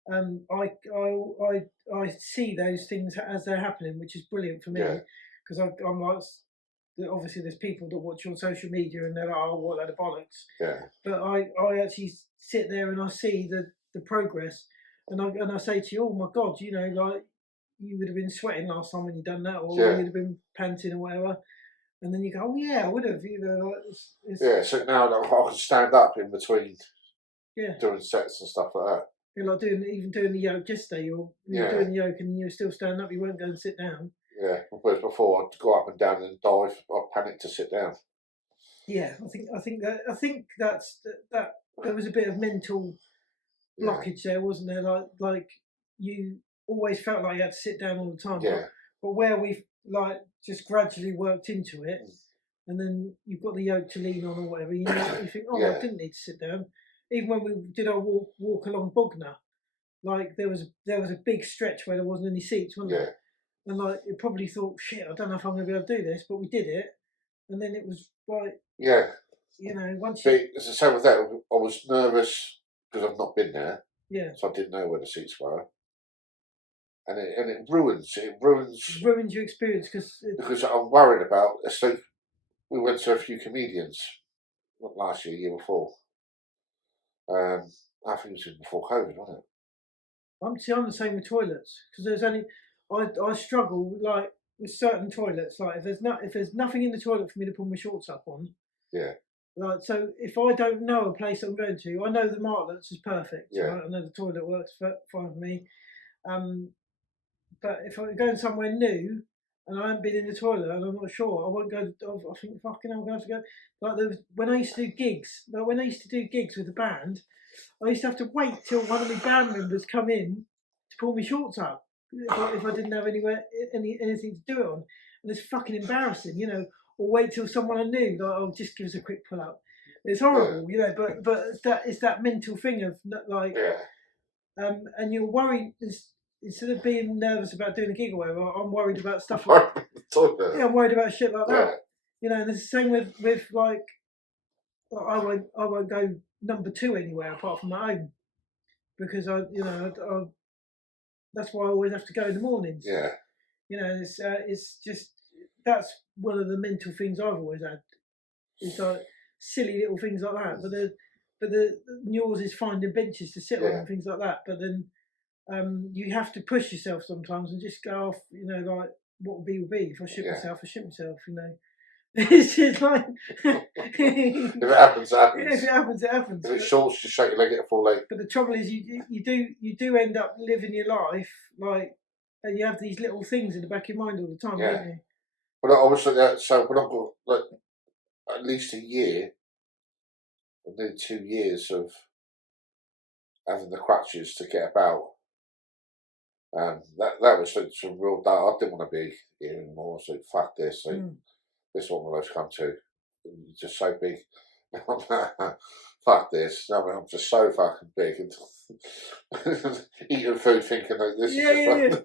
Yeah. I see those things as they're happening, which is brilliant for me because I'm like. Obviously, there's people that watch on social media and they're like, "Oh, what a load of bollocks!" Yeah. But I actually sit there and I see the progress, and I say to you, "Oh my God, you know, like you would have been sweating last time when you done that, or you would have been panting or whatever." And then you go, "Oh yeah, I would have." You know, like, So now I can stand up in between. Yeah. Doing sets and stuff like that. You're like doing the yoke yesterday. You're doing the yoke and you're still standing up. You won't go and sit down. Yeah, whereas before I'd go up and down and dive. I'd panic to sit down. Yeah, I think that's that. There was a bit of mental blockage there, wasn't there? Like you always felt like you had to sit down all the time. Yeah. But where we've like just gradually worked into it, and then you've got the yoke to lean on or whatever. You know, you think, oh, I didn't need to sit down. even when we did our walk along Bognor, like there was a big stretch where there wasn't any seats, wasn't there? And like you probably thought, shit, I don't know if I'm going to be able to do this, but we did it, and then it was like, you know, once you, it's the same with that. I was nervous because I've not been there, so I didn't know where the seats were, and it ruins your experience because I'm worried about. It's like we went to a few comedians, not last year, year before. I think it was before COVID, wasn't it? I'm the same with toilets because there's only I struggle like with certain toilets. Like if there's nothing in the toilet for me to pull my shorts up on. Yeah. Like so, if I don't know a place I'm going to, I know the Martlets is perfect. Yeah. Right? I know the toilet works fine for me. But if I'm going somewhere new and I haven't been in the toilet and I'm not sure, I won't go. I think fucking hell, I'm going to have to go. Like when I used to do gigs, with the band, I used to have to wait till one of my band members come in to pull my shorts up if I didn't have anything to do it on, and it's fucking embarrassing, you know. Or wait till someone I knew, like, oh, just give us a quick pull up. It's horrible, you know. But it's that mental thing of like, and you're worried. Instead of being nervous about doing a gig or whatever, I'm worried about stuff like I'm worried about shit like that. You know, and it's the same with like I won't go number 2 anywhere apart from my own because that's why I always have to go in the mornings. Yeah. You know, it's just that's one of the mental things I've always had. It's like silly little things like that. But yours is finding benches to sit on and things like that. But then you have to push yourself sometimes and just go off. You know, like what will be. If I shit myself, I shit myself. You know. It's just like if it happens, it happens. If it happens, it happens. If it's short, just shake your leg at a full leg. But the trouble is, you do end up living your life like, and you have these little things in the back of your mind all the time, don't you? But obviously, so when I've got like at least a year, or nearly 2 years of having the crutches to get about, that was like some real. I didn't want to be here anymore. So fuck this. Like, this is what my life's come to. You're just so big. Fuck this. I mean, I'm just so fucking big and eating food thinking like this is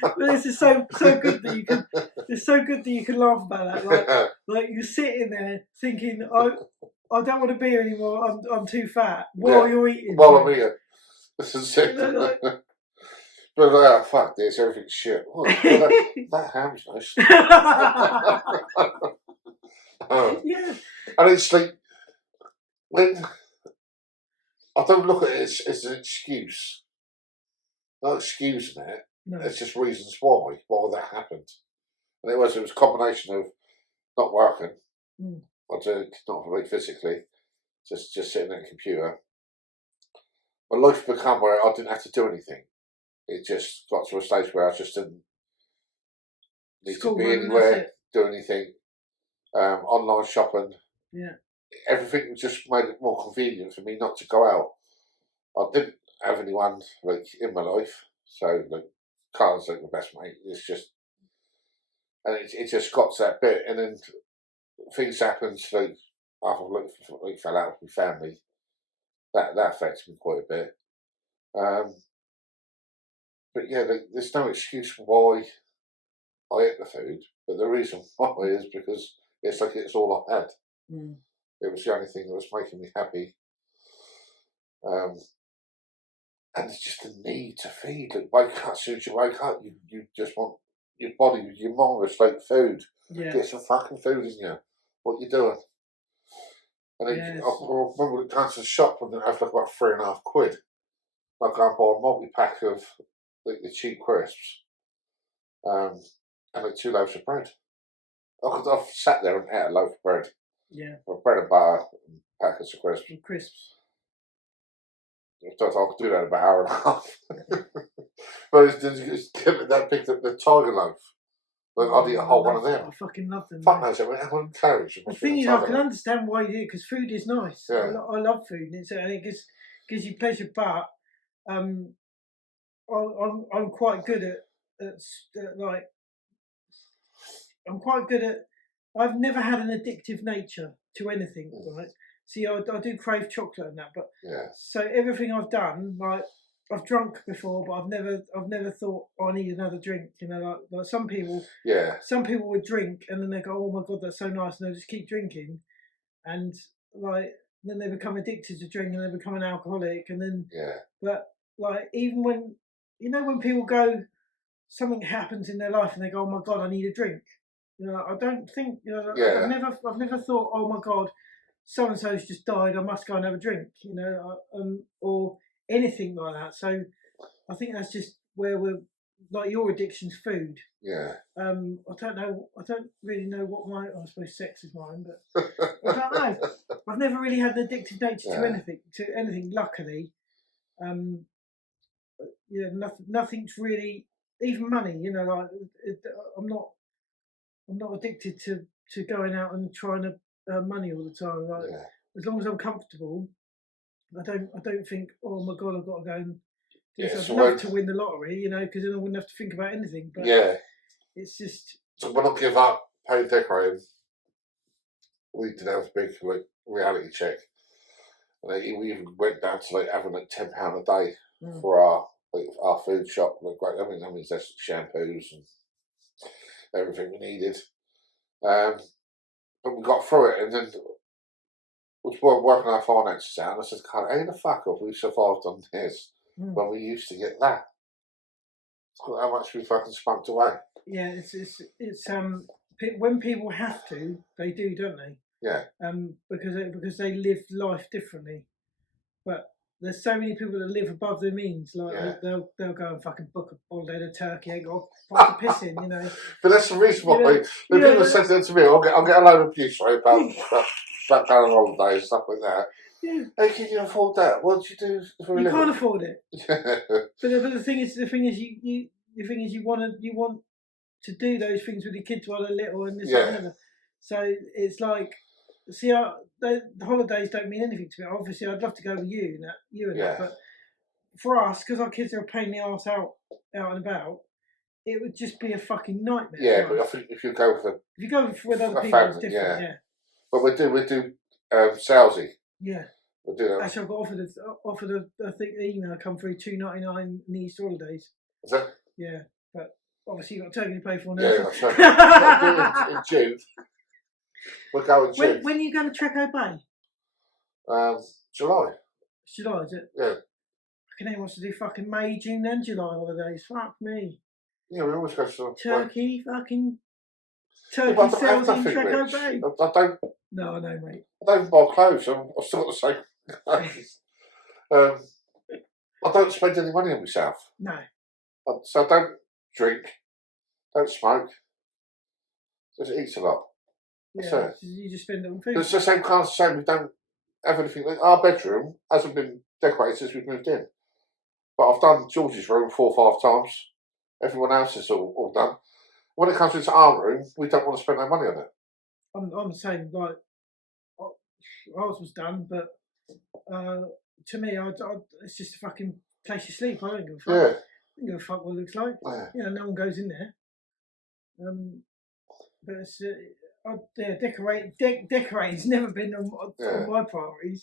But this is so good that you can. It's so good that you can laugh about that. Like you're sitting there thinking, I don't want to be here anymore. I'm too fat. While you're eating. While I'm eating. This is it. But fuck this, everything's shit. Oh, that ham's nice. And it's like, when I don't look at it as an excuse. Not excusing it. No. It's just reasons why that happened. And it was a combination of not working, not for me physically, just sitting at a computer. My life became where I didn't have to do anything. It just got to a stage where I just didn't need to be anywhere, do anything. Online shopping. Yeah. Everything just made it more convenient for me not to go out. I didn't have anyone like in my life, so like Carl's like my best mate. It's just, and it just got to that bit, and then things happened. Like after I fell out with my family, that affected me quite a bit. But yeah, there's no excuse for why I ate the food, but the reason why is because it's like it's all I had. It was the only thing that was making me happy. And it's just the need to feed. Like, wake up, as soon as you wake up, you just want your body, your mind was like food. Yeah. Get some fucking food in you. What you doing? And then I remember going to the shop and I have like about £3.50. I go and buy a multi-pack of like the cheap crisps, and like 2 loaves of bread. I've sat there and ate a loaf of bread. Yeah. Or bread and butter and packets of crisps. I thought I could do that in about an hour and a half. But that picked up the tiger loaf. Like, I'd eat a whole one of them. I fucking love them. Fuck knows, I'm encouraged. The thing is, I can understand why you do it, because food is nice. Yeah. I love food, and it gives you pleasure, but I'm quite good at like, I'm quite good at, I've never had an addictive nature to anything, right? See, I do crave chocolate and that, but Yeah. so everything I've done, like I've drunk before, but I've never thought, oh, I need another drink. You know, like some people would drink and then they go, oh my god, that's so nice, and they'll just keep drinking, and like then they become addicted to drink and they become an alcoholic, and then but like even when when people go, something happens in their life and they go, oh my god, I need a drink. You know, I don't think I've never thought, oh my god, so and so's just died, I must go and have a drink. You know, or anything like that. So I think that's just where we're like your addiction's food. Yeah. I don't know. I don't really know what I suppose sex is mine, but I don't know. I've never really had an addictive nature to anything. Luckily, nothing's really, even money. You know, like I'm not addicted to going out and trying to earn money all the time. Like as long as I'm comfortable, I don't think, oh my god, I've got to go and do this. I'd love to win the lottery, you know, because then I wouldn't have to think about anything. But it's just. So when I give up paid decorating, we did have a big reality check. And we even went down to having £10 a day for our food shop. I mean, there's shampoos and everything we needed. But we got through it, and then we were working our finances out, and I said, "God, how the fuck have we survived on this when we used to get that? Look how much we fucking spunked away." Yeah, it's when people have to, they do, don't they? Yeah. Because they live life differently, but there's so many people that live above their means. Like they'll go and fucking book a holiday to Turkey, ain't got a piss in, you know. But that's the reason why when people said that to me, I'll get a load of abuse about going on holiday and stuff like that. Yeah. Hey, can you afford that? What do you do for a living? You can't afford it. But the thing is, you want to do those things with your kids while they're little and this and that. So it's like, see, the holidays don't mean anything to me. Obviously, I'd love to go with you and that, but for us, because our kids are a pain in the arse out and about, it would just be a fucking nightmare. Yeah, but I think if you go with other people, it's different. Yeah. But we do salesy. Yeah. We'll do that. Actually, I got offered I think the email come through $2.99 in the Easter holidays. Is that? Yeah, but obviously you've got Turkey to pay for now. Yeah, that's right. in June. We're going June. When are you going to Treco Bay? July. July, is it? Yeah. Fucking wants to do fucking May, June and July holidays. Fuck me. Yeah, we always go to Turkey, fucking Turkey sales in Treco Bay. I don't. No, I know, mate. I don't even buy clothes. I've still got the same clothes. I don't spend any money on myself. No. So I don't drink, don't smoke, just eat a lot. Yeah, you just spend it on food. It's the same kind of same. We don't have anything. Our bedroom hasn't been decorated since we've moved in. But I've done George's room 4 or 5 times. Everyone else is all done. When it comes into our room, we don't want to spend no money on it. I'm the same. Like ours was done, but to me, it's just a fucking place you sleep. I don't give a fuck. Yeah. I don't give a fuck what it looks like. Yeah. You know, no one goes in there. But it's decorating's never been on my priorities.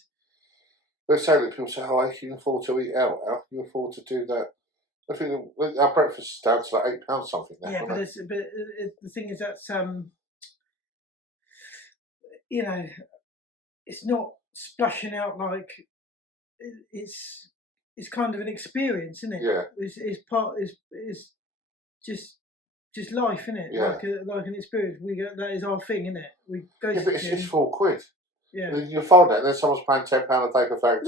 Let's say that people say, "Oh, how can you afford to eat out? How can you afford to do that?" I think our breakfast is down to like £8 something now. Yeah, but the thing is that's you know, it's not splashing out like it's kind of an experience, isn't it? Yeah. It's just life, isn't it? Yeah. Like an experience. That is our thing, isn't it? We go to but it's £4. Yeah. You find that, and then someone's paying £10 a day for fags.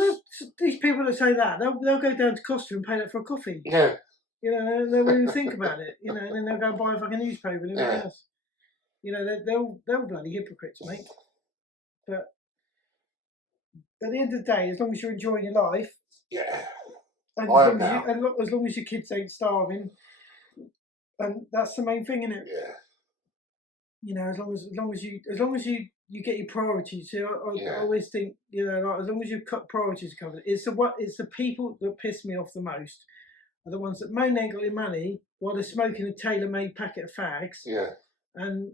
These people that say that, they'll go down to Costa and pay that for a coffee. Yeah. You know, they won't even think about it. You know, and then they'll go and buy a fucking newspaper and everything else. You know, they're bloody hypocrites, mate. But at the end of the day, as long as you're enjoying your life, and as long as your kids ain't starving, and that's the main thing, isn't it? Yeah. You know, as long as you get your priorities. I always think, you know, like, as long as you've cut priorities covered, it's the people that piss me off the most are the ones that moan they ain't got any money while they're smoking a tailor-made packet of fags. Yeah. And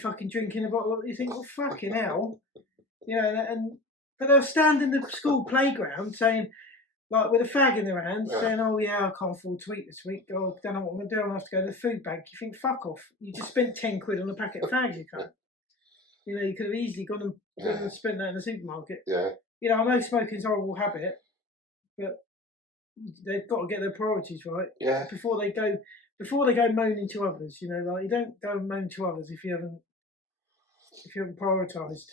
fucking drinking a bottle. You think, well, fucking hell, you know, and But they'll stand in the school playground saying, like with a fag in their hand, Yeah. saying, "Oh yeah, I can't afford to eat this week. Oh, I don't know what I'm going to do. I'm going to have to go to the food bank." You think, fuck off. You just spent 10 quid on a packet of fags, you can't. You know, you could have easily gone and spent that in the supermarket. Yeah. You know, I know smoking's a horrible habit, but they've got to get their priorities right. Yeah. Before they go moaning to others. You know, like you don't go and moan to others if you haven't prioritised.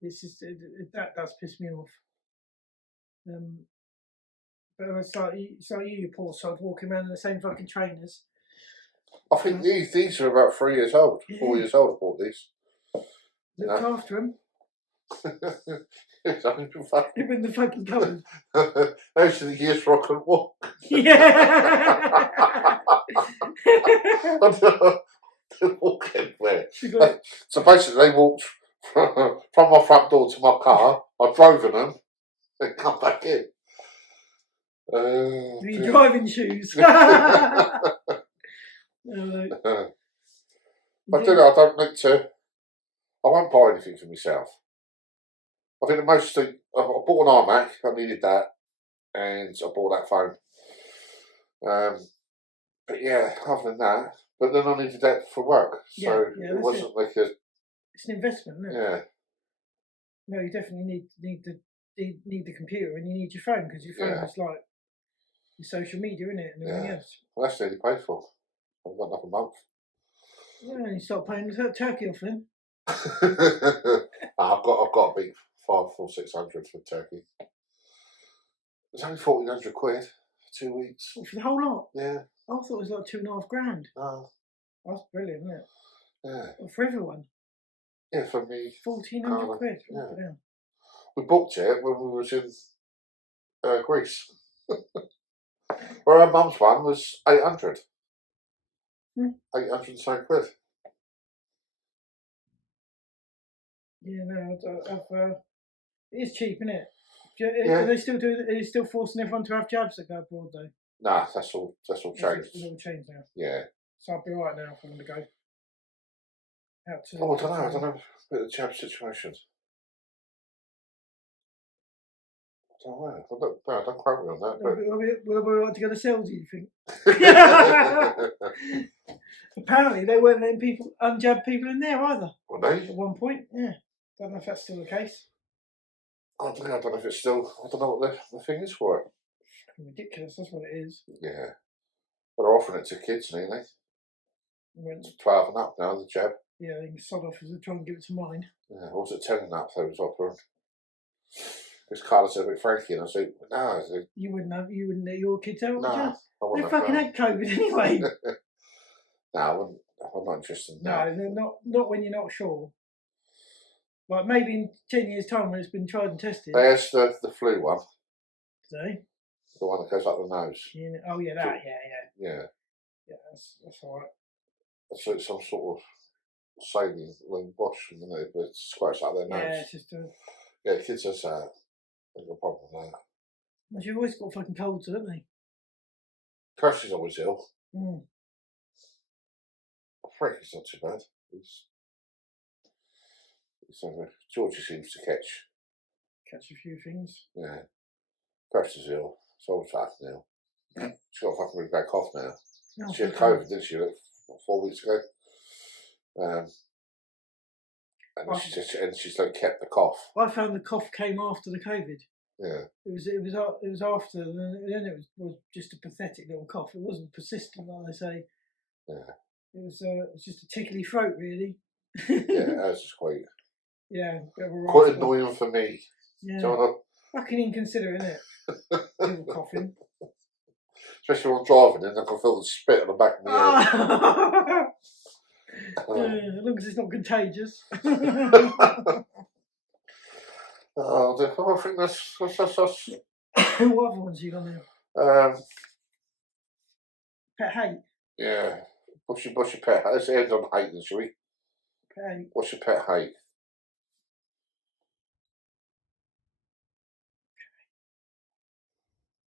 It's just that does piss me off. But it's like you poor sod, walking around in the same fucking trainers. I think these are about 3 years old, 4 years old. I bought these. Look after them. It's only been fucking. They're in the fucking cupboard. Those are the years I couldn't walk. Yeah. They walk anywhere. So basically, they walked from my front door to my car. I drove in them and come back in. Your driving shoes. I don't need to. I won't buy anything for myself. I think the most thing, I bought an iMac. I needed that, and I bought that phone. But yeah, other than that, but then I needed that for work, so it wasn't like a. It's an investment, isn't it? Yeah. No, you definitely need the computer and you need your phone because your phone is like your social media, isn't it, and everything else. Well, that's nearly paid for. I've got another month. Yeah, and you start paying the turkey off then. I've got a big 500-600 for turkey. It's only 1,400 quid for 2 weeks. What, for the whole lot? Yeah. I thought it was like $2,500. Oh. That's brilliant, isn't it? Yeah. Well, for everyone. Yeah, for me. 1,400 quid. Yeah. We booked it when we was in Greece. Where our mum's one was 800. 800 and something quid. Yeah, no, it is cheap, isn't it? Are they still doing? Are they still forcing everyone to have jabs that go abroad though? Nah, that's all changed. It's all changed now. Yeah. So I'll be right now if I'm going to go. I don't know. A bit of the jab situation. I don't know. Don't quote me on that. Will we like to go to sales, do you think? Apparently they weren't letting unjabbed people in there either. Were they? At one point, yeah. Don't know if that's still the case. I don't know if it's still. I don't know what the thing is for it. Ridiculous, that's what it is. Yeah. But they're offering it to kids, ain't they? It's 12 and up now, the jab. Yeah, they can sod off as they try and give it to mine. Yeah, or was it 10 and up they was offering? Because Carla said with Frankie, and I said, no. You wouldn't let your kids out, would you? They fucking had COVID anyway. No, I'm not interested in that. No, not when you're not sure. Like maybe in 10 years' time when it's been tried and tested. There's the flu one. Say? The one that goes up the nose. Yeah, oh yeah, that, yeah. Yeah. Yeah, that's alright. So it's some sort of saline wash, you know, but it squirts out their nose. Yeah, it's just yeah, kids has that. They've got a problem with that. Well, you've always got fucking colds, haven't they? Kirsty's always ill. Mm. Frankie's not too bad. Georgie seems to catch a few things. Yeah. Kirsty's ill. So old fucking ill. She's got a fucking really bad cough now. Oh, she had COVID, didn't she? Like 4 weeks ago. And she's like kept the cough. I found the cough came after the COVID. Yeah. It was after, then it was just a pathetic little cough. It wasn't persistent, like they say. Yeah. It was just a tickly throat, really. Yeah, that was just quite. Yeah, quite annoying for me. Yeah. Fucking inconsiderate, isn't it? People coughing. Especially when I'm driving, and I can feel the spit on the back of my head. As long as it's not contagious. I think that's. What other ones you got now? Pet hate. Yeah. What's your pet hate? Let's end on hate then, shall we? Pet hate. What's your pet hate?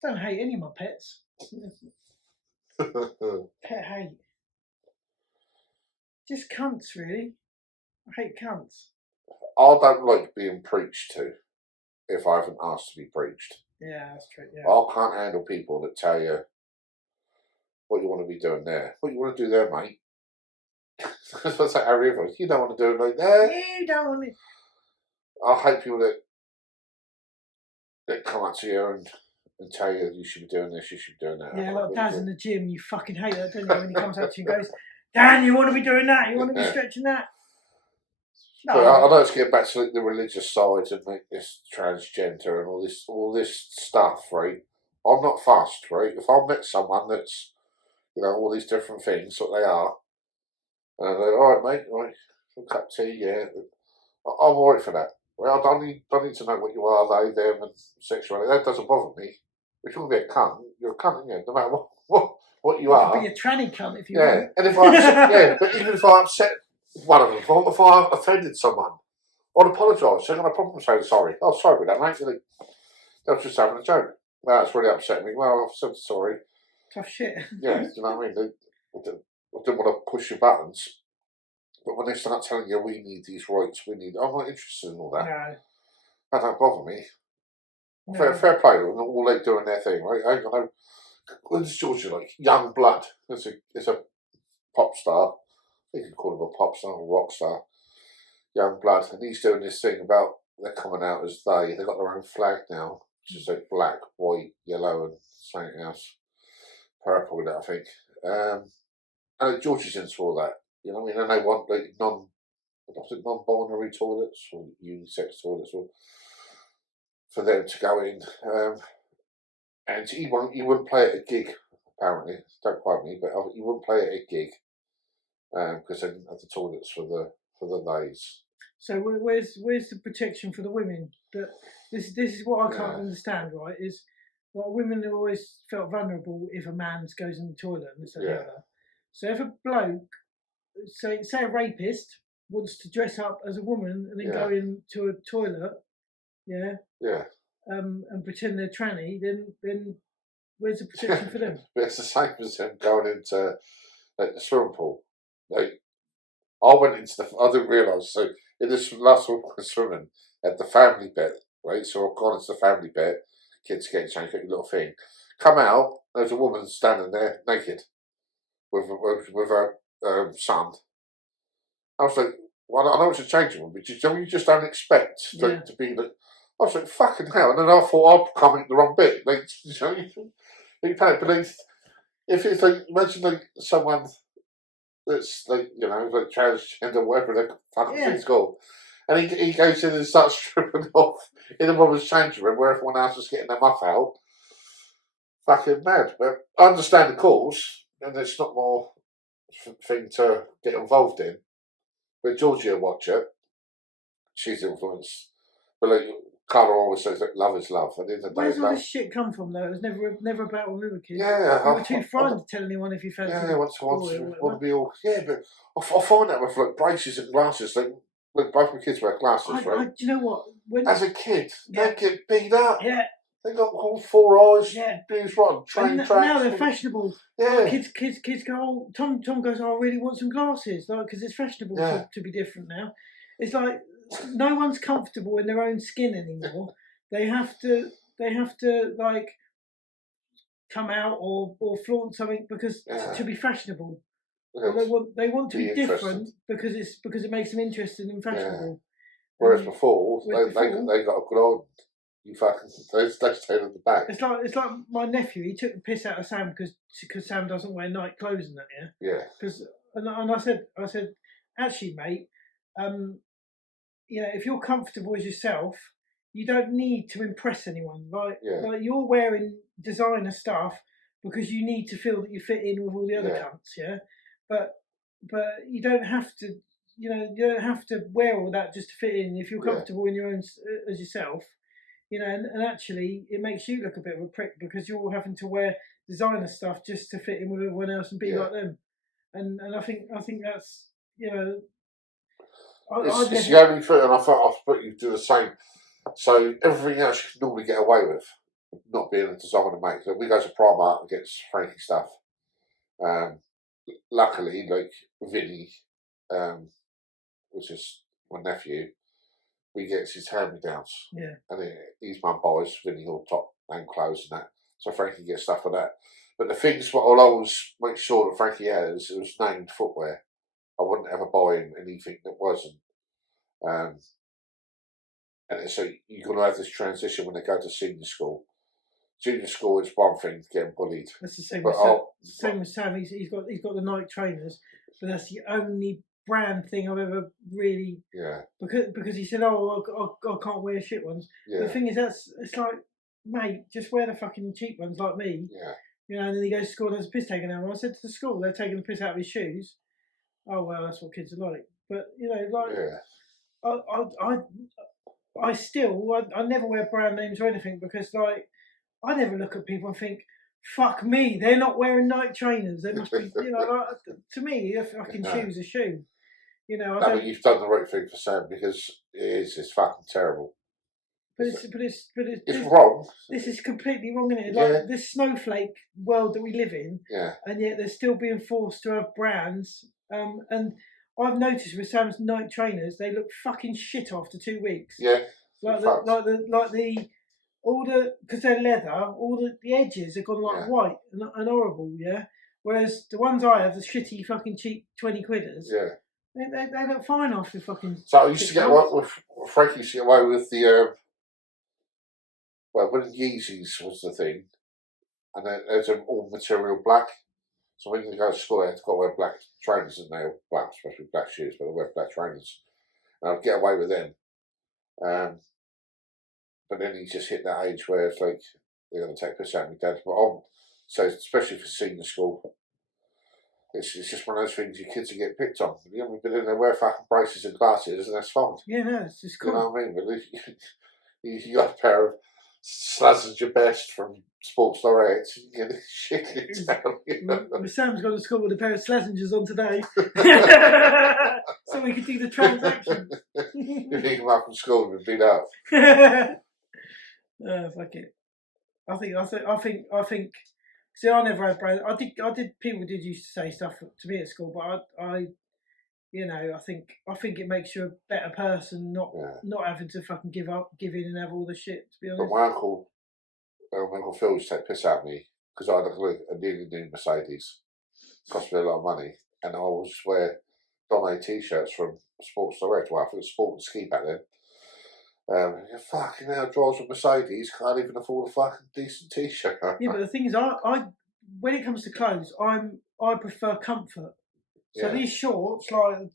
Don't hate any of my pets. Pet hate. Just cunts, really. I hate cunts. I don't like being preached to. if I haven't asked to be preached. Yeah, that's true. Yeah. I can't handle people that tell you what you want to be doing there. What you want to do there, mate? That's like Harry Evans. You don't want to do it like that. You don't want it. I hate people that come up to you and tell you you should be doing this, you should be doing that. Yeah, like Dad's in the gym. You fucking hate that, don't you? When he comes up to you and goes, Dan, you want to be doing that? You want to be stretching that? No. But I know it's getting back to the religious side and like this transgender and all this stuff, right? I'm not fussed, right? If I met someone that's, all these different things, what they are, and they're all right, mate, right, a cup of tea, yeah, I'm alright for that. Well, I don't need to know what you are, they, them, and sexuality. That doesn't bother me. If you want to be a cunt, you're a cunt, yeah, no matter what you are. Be a tranny cunt if you want. want. And if I upset, yeah, but even if I upset one of them, if I offended someone, I'd apologise. So I got a problem saying sorry. Oh, sorry with that, mate. That was just having a joke. Well, it's really upset me. Well, I've said sorry. Tough shit. Yeah, do you know what I mean? I didn't want to push your buttons. But when they start telling you we need these rights, I'm not interested in all that. No. That don't bother me. No. Fair play to them, all they doing their thing, right? I know. When's Georgia like? Young Blood. It's a pop star. You could call him a pop star or rock star. Young Blood, and he's doing this thing about they're coming out as they. They've got their own flag now, which is like black, white, yellow, and something else, purple with it, I think. And Georgia's into all that. You know what I mean? And they want like non-binary toilets or unisex toilets or for them to go in. And he wouldn't play at a gig, apparently. Don't quote me, but he wouldn't play at a gig because they didn't have the toilets for the days. So where's the protection for the women? That this is what I can't understand. Right? Is women have always felt vulnerable if a man goes in the toilet and this and the other. So if a bloke, say a rapist, wants to dress up as a woman and then go into a toilet, and pretend they're tranny, then where's the protection for them? But it's the same as them going into the swimming pool. Like I went into I didn't realise. So in this last one swimming at the family bit, right? So I've gone into the family bit. Kids getting changed, got your little thing. Come out. There's a woman standing there naked with her son. I was like, well, I know it's a changing room, but you just don't expect to be like. I was like, fucking hell. And then I thought I'd come in the wrong bit. Like, you panic. But if it's like, imagine like someone that's like, like transgender, whatever the fucking thing's called. And he goes in and starts stripping off in the woman's changing room where everyone else is getting their muff out. Fucking mad. But I understand the cause, and it's not more thing to get involved in. But Georgia watch it. She's influenced. But like, Carla always says that love is love. At the end of the day, where's all this shit come from though? It was never about when we were kids. Yeah, we were too frightened to tell anyone if you fancy. Yeah, want to be all. Yeah, but I find that with like braces and glasses. Like both my kids wear glasses, right? Do you know what? As a kid, they get beat up. Yeah. They got all 4 eyes. Yeah. Being right, train tracks. Now they're fashionable. Yeah. Kids go. Oh, Tom goes. Oh, I really want some glasses, like because it's fashionable to be different now. It's like no one's comfortable in their own skin anymore. They have to like come out or flaunt something because to be fashionable. They want to be different because it makes them interested and fashionable. Whereas before they got a good old. You fucking they stayed at the back. It's like my nephew. He took the piss out of Sam because Sam doesn't wear night clothes and that. Yeah. Because and I said actually, mate, if you're comfortable as yourself, you don't need to impress anyone. Like you're wearing designer stuff because you need to feel that you fit in with all the other cunts. Yeah. But you don't have to. You don't have to wear all that just to fit in. If you're comfortable in your own as yourself. And actually it makes you look a bit of a prick because you're having to wear designer stuff just to fit in with everyone else and be like them. And I think that's it's the only thing, and I thought you do the same. So everything else you can normally get away with, not being a designer mate. So we go to Primark and get Frankie stuff. Luckily, like Vinny, which is my nephew, he gets his hand-me-downs. Yeah. And his mum buys Vinnie Hall top and clothes and that. So Frankie gets stuff for that. But the things what I'll always make sure that Frankie has, it was named footwear. I wouldn't ever buy him anything that wasn't. And so you're going to have this transition when they go to senior school. Junior school is one thing, getting bullied. That's the same. But Same with Sav. He's got the Nike trainers, but that's the only brand thing I've ever really. Yeah. Because he said, "Oh, I can't wear shit ones." Yeah. The thing is, it's like, mate, just wear the fucking cheap ones like me. Yeah. You know, and then he goes to school and has a piss taken out. When I said to the school, they're taking the piss out of his shoes. Oh well, that's what kids are like. But you know, like, I still never wear brand names or anything because like I never look at people and think, fuck me, they're not wearing Nike trainers. They must be, you know, like, to me, a fucking shoe's a shoe. You know, I mean, you've done the right thing for Sam because it's fucking terrible. But it's wrong. This is completely wrong, isn't it? Like this snowflake world that we live in, and yet they're still being forced to have brands. And I've noticed with Sam's Nike trainers, they look fucking shit after 2 weeks. Yeah, because they're leather, all the edges have gone like white and horrible. Yeah, whereas the ones I have, the shitty fucking cheap 20 quidders. Yeah. They look fine after fucking. So I used to get away with Frankie used to get away with the when Yeezys was the thing, and there's an all material black. So when you go to school, they had to go wear black trainers, and they were black, especially black shoes, but they wear black trainers, and I'd get away with them. But then he just hit that age where it's like they're going to take piss out of me, Dad. But so especially for senior school. It's just one of those things your kids are getting picked on. You know, but then they wear fucking braces and glasses, and that's fine. Yeah, no, it's just cool. You know what I mean? But you got a pair of Slazenger Best from Sports Direct, you get this shit down. You know? Sam's gone to school with a pair of Slazengers on today, so we could do the transaction. You pick him up from school and beat up. Fuck it. I think. See, I never had brand. I did. People did used to say stuff to me at school, but I think it makes you a better person, not having to fucking give in and have all the shit. To be honest. But my uncle Phil used to take piss out of me because I had a nearly new Mercedes. Cost me a lot of money, and I would just wear Dann t-shirts from Sports Direct. Well, I think it was Sport and Ski back then. Fucking hell, drives a Mercedes, can't even afford a fucking decent t-shirt. Yeah, but the thing is, I when it comes to clothes, I prefer comfort. So these shorts, like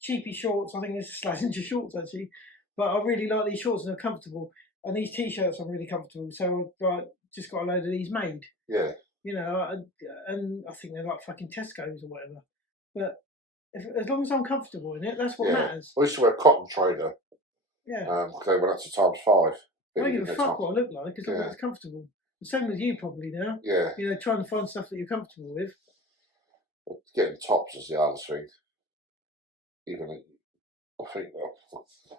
cheapy shorts, I think it's Slazenger shorts actually, but I really like these shorts and they're comfortable. And these t-shirts are really comfortable, so I've just got a load of these made. Yeah. You know, and I think they're like fucking Tesco's or whatever. But as long as I'm comfortable in it, that's what matters. I used to wear a cotton trader. Yeah. Because they went up to ×5. I don't give a fuck what I look like as long as it's comfortable. The same with you probably now. Yeah. You know, trying to find stuff that you're comfortable with. Getting tops is the hardest thing. Even I think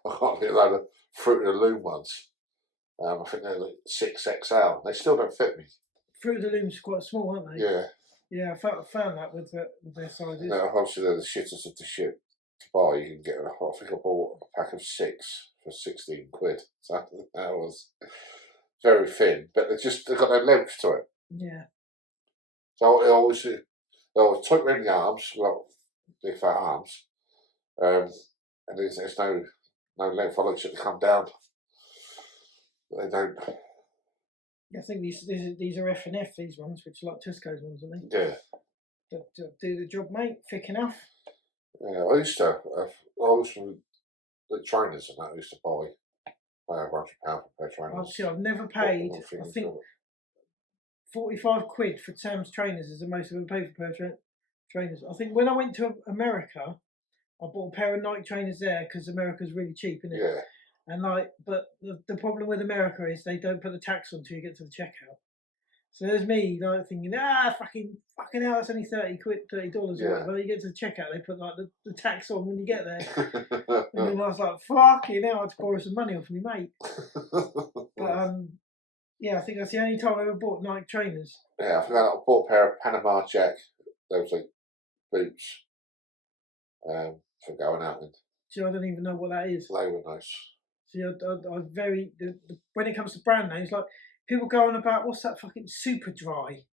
I can't get a load of Fruit of the Loom ones. I think they're like 6XL. They still don't fit me. Fruit of the Loom's quite small, aren't they? Yeah. Yeah, I found that with their sizes. No, obviously they're the shittest of the shit to buy. You can get. I think I bought a pack of 6 for 16 quid. So that was very thin, but they've got no length to it. Yeah. So I always tuck around the arms, well, big fat arms, and there's no length. I like it to come down. But they don't. I think these are F&F, these ones, which are like Tesco's ones, aren't they? Yeah. Do the job, mate. Thick enough. Yeah, I used to. The trainers and that I used to buy £100 for a pair of trainers. I've never paid. I think 45 quid for Sam's trainers is the most I've ever paid for a pair of trainers. I think when I went to America, I bought a pair of Nike trainers there because America's really cheap, isn't it? Yeah. And but the problem with America is they don't put the tax on until you get to the checkout. So there's me like thinking, fucking hell, that's only $30 or whatever. You get to the checkout, they put like the tax on when you get there. And then I was like, fucking hell, I had to borrow some money off me mate. But yeah, I think that's the only time I ever bought Nike trainers. Yeah, I forgot I bought a pair of Panama Jack. Those like boots for going out in. So I don't even know what that is. They were nice. See, I very when it comes to brand names, like people go on about what's that fucking Super Dry.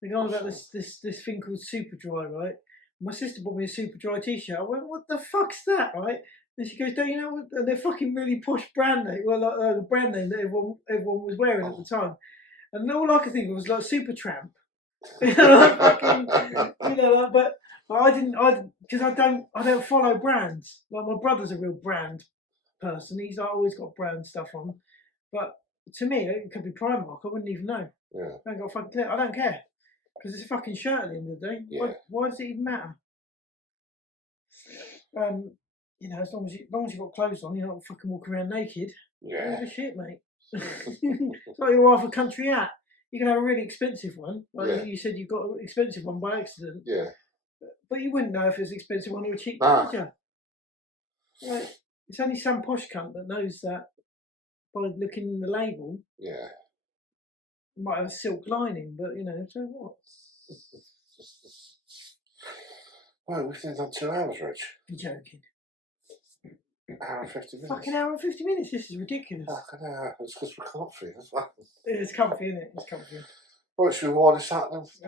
They go on about this thing called Super Dry, right? My sister bought me a Super Dry T-shirt. I went, what the fuck's that, right? And she goes, don't you know what? And they're fucking really posh brand name. Well, like the brand name that everyone was wearing at the time. And all I could think of was like Super Tramp. You know, like fucking, you know, like, but I didn't, because I don't follow brands. Like my brother's a real brand person. He's always got brand stuff on. But to me, it could be Primark. I wouldn't even know. Yeah. I ain't got a fucking clue. I don't care. Because it's a fucking shirt at the end of the day. Yeah. Why does it even matter? You know, as long as you've got clothes on, you're not fucking walking around naked. Yeah. Give a shit, mate. It's like you're off a country hat. You can have a really expensive one. Like you said, you've got an expensive one by accident. Yeah. But you wouldn't know if it's an expensive one or a cheap Nah. one, would you? Like, it's only some posh cunt that knows that by looking in the label. Yeah. It might have a silk lining, but you know, so what? Well, we've done 2 hours, Rich. You're joking. Hour and 50 minutes. Fucking hour and 50 minutes. This is ridiculous. Fucking hell. It's because we're comfy as well. It's comfy, isn't it? It's comfy. Right, should we wind this up then?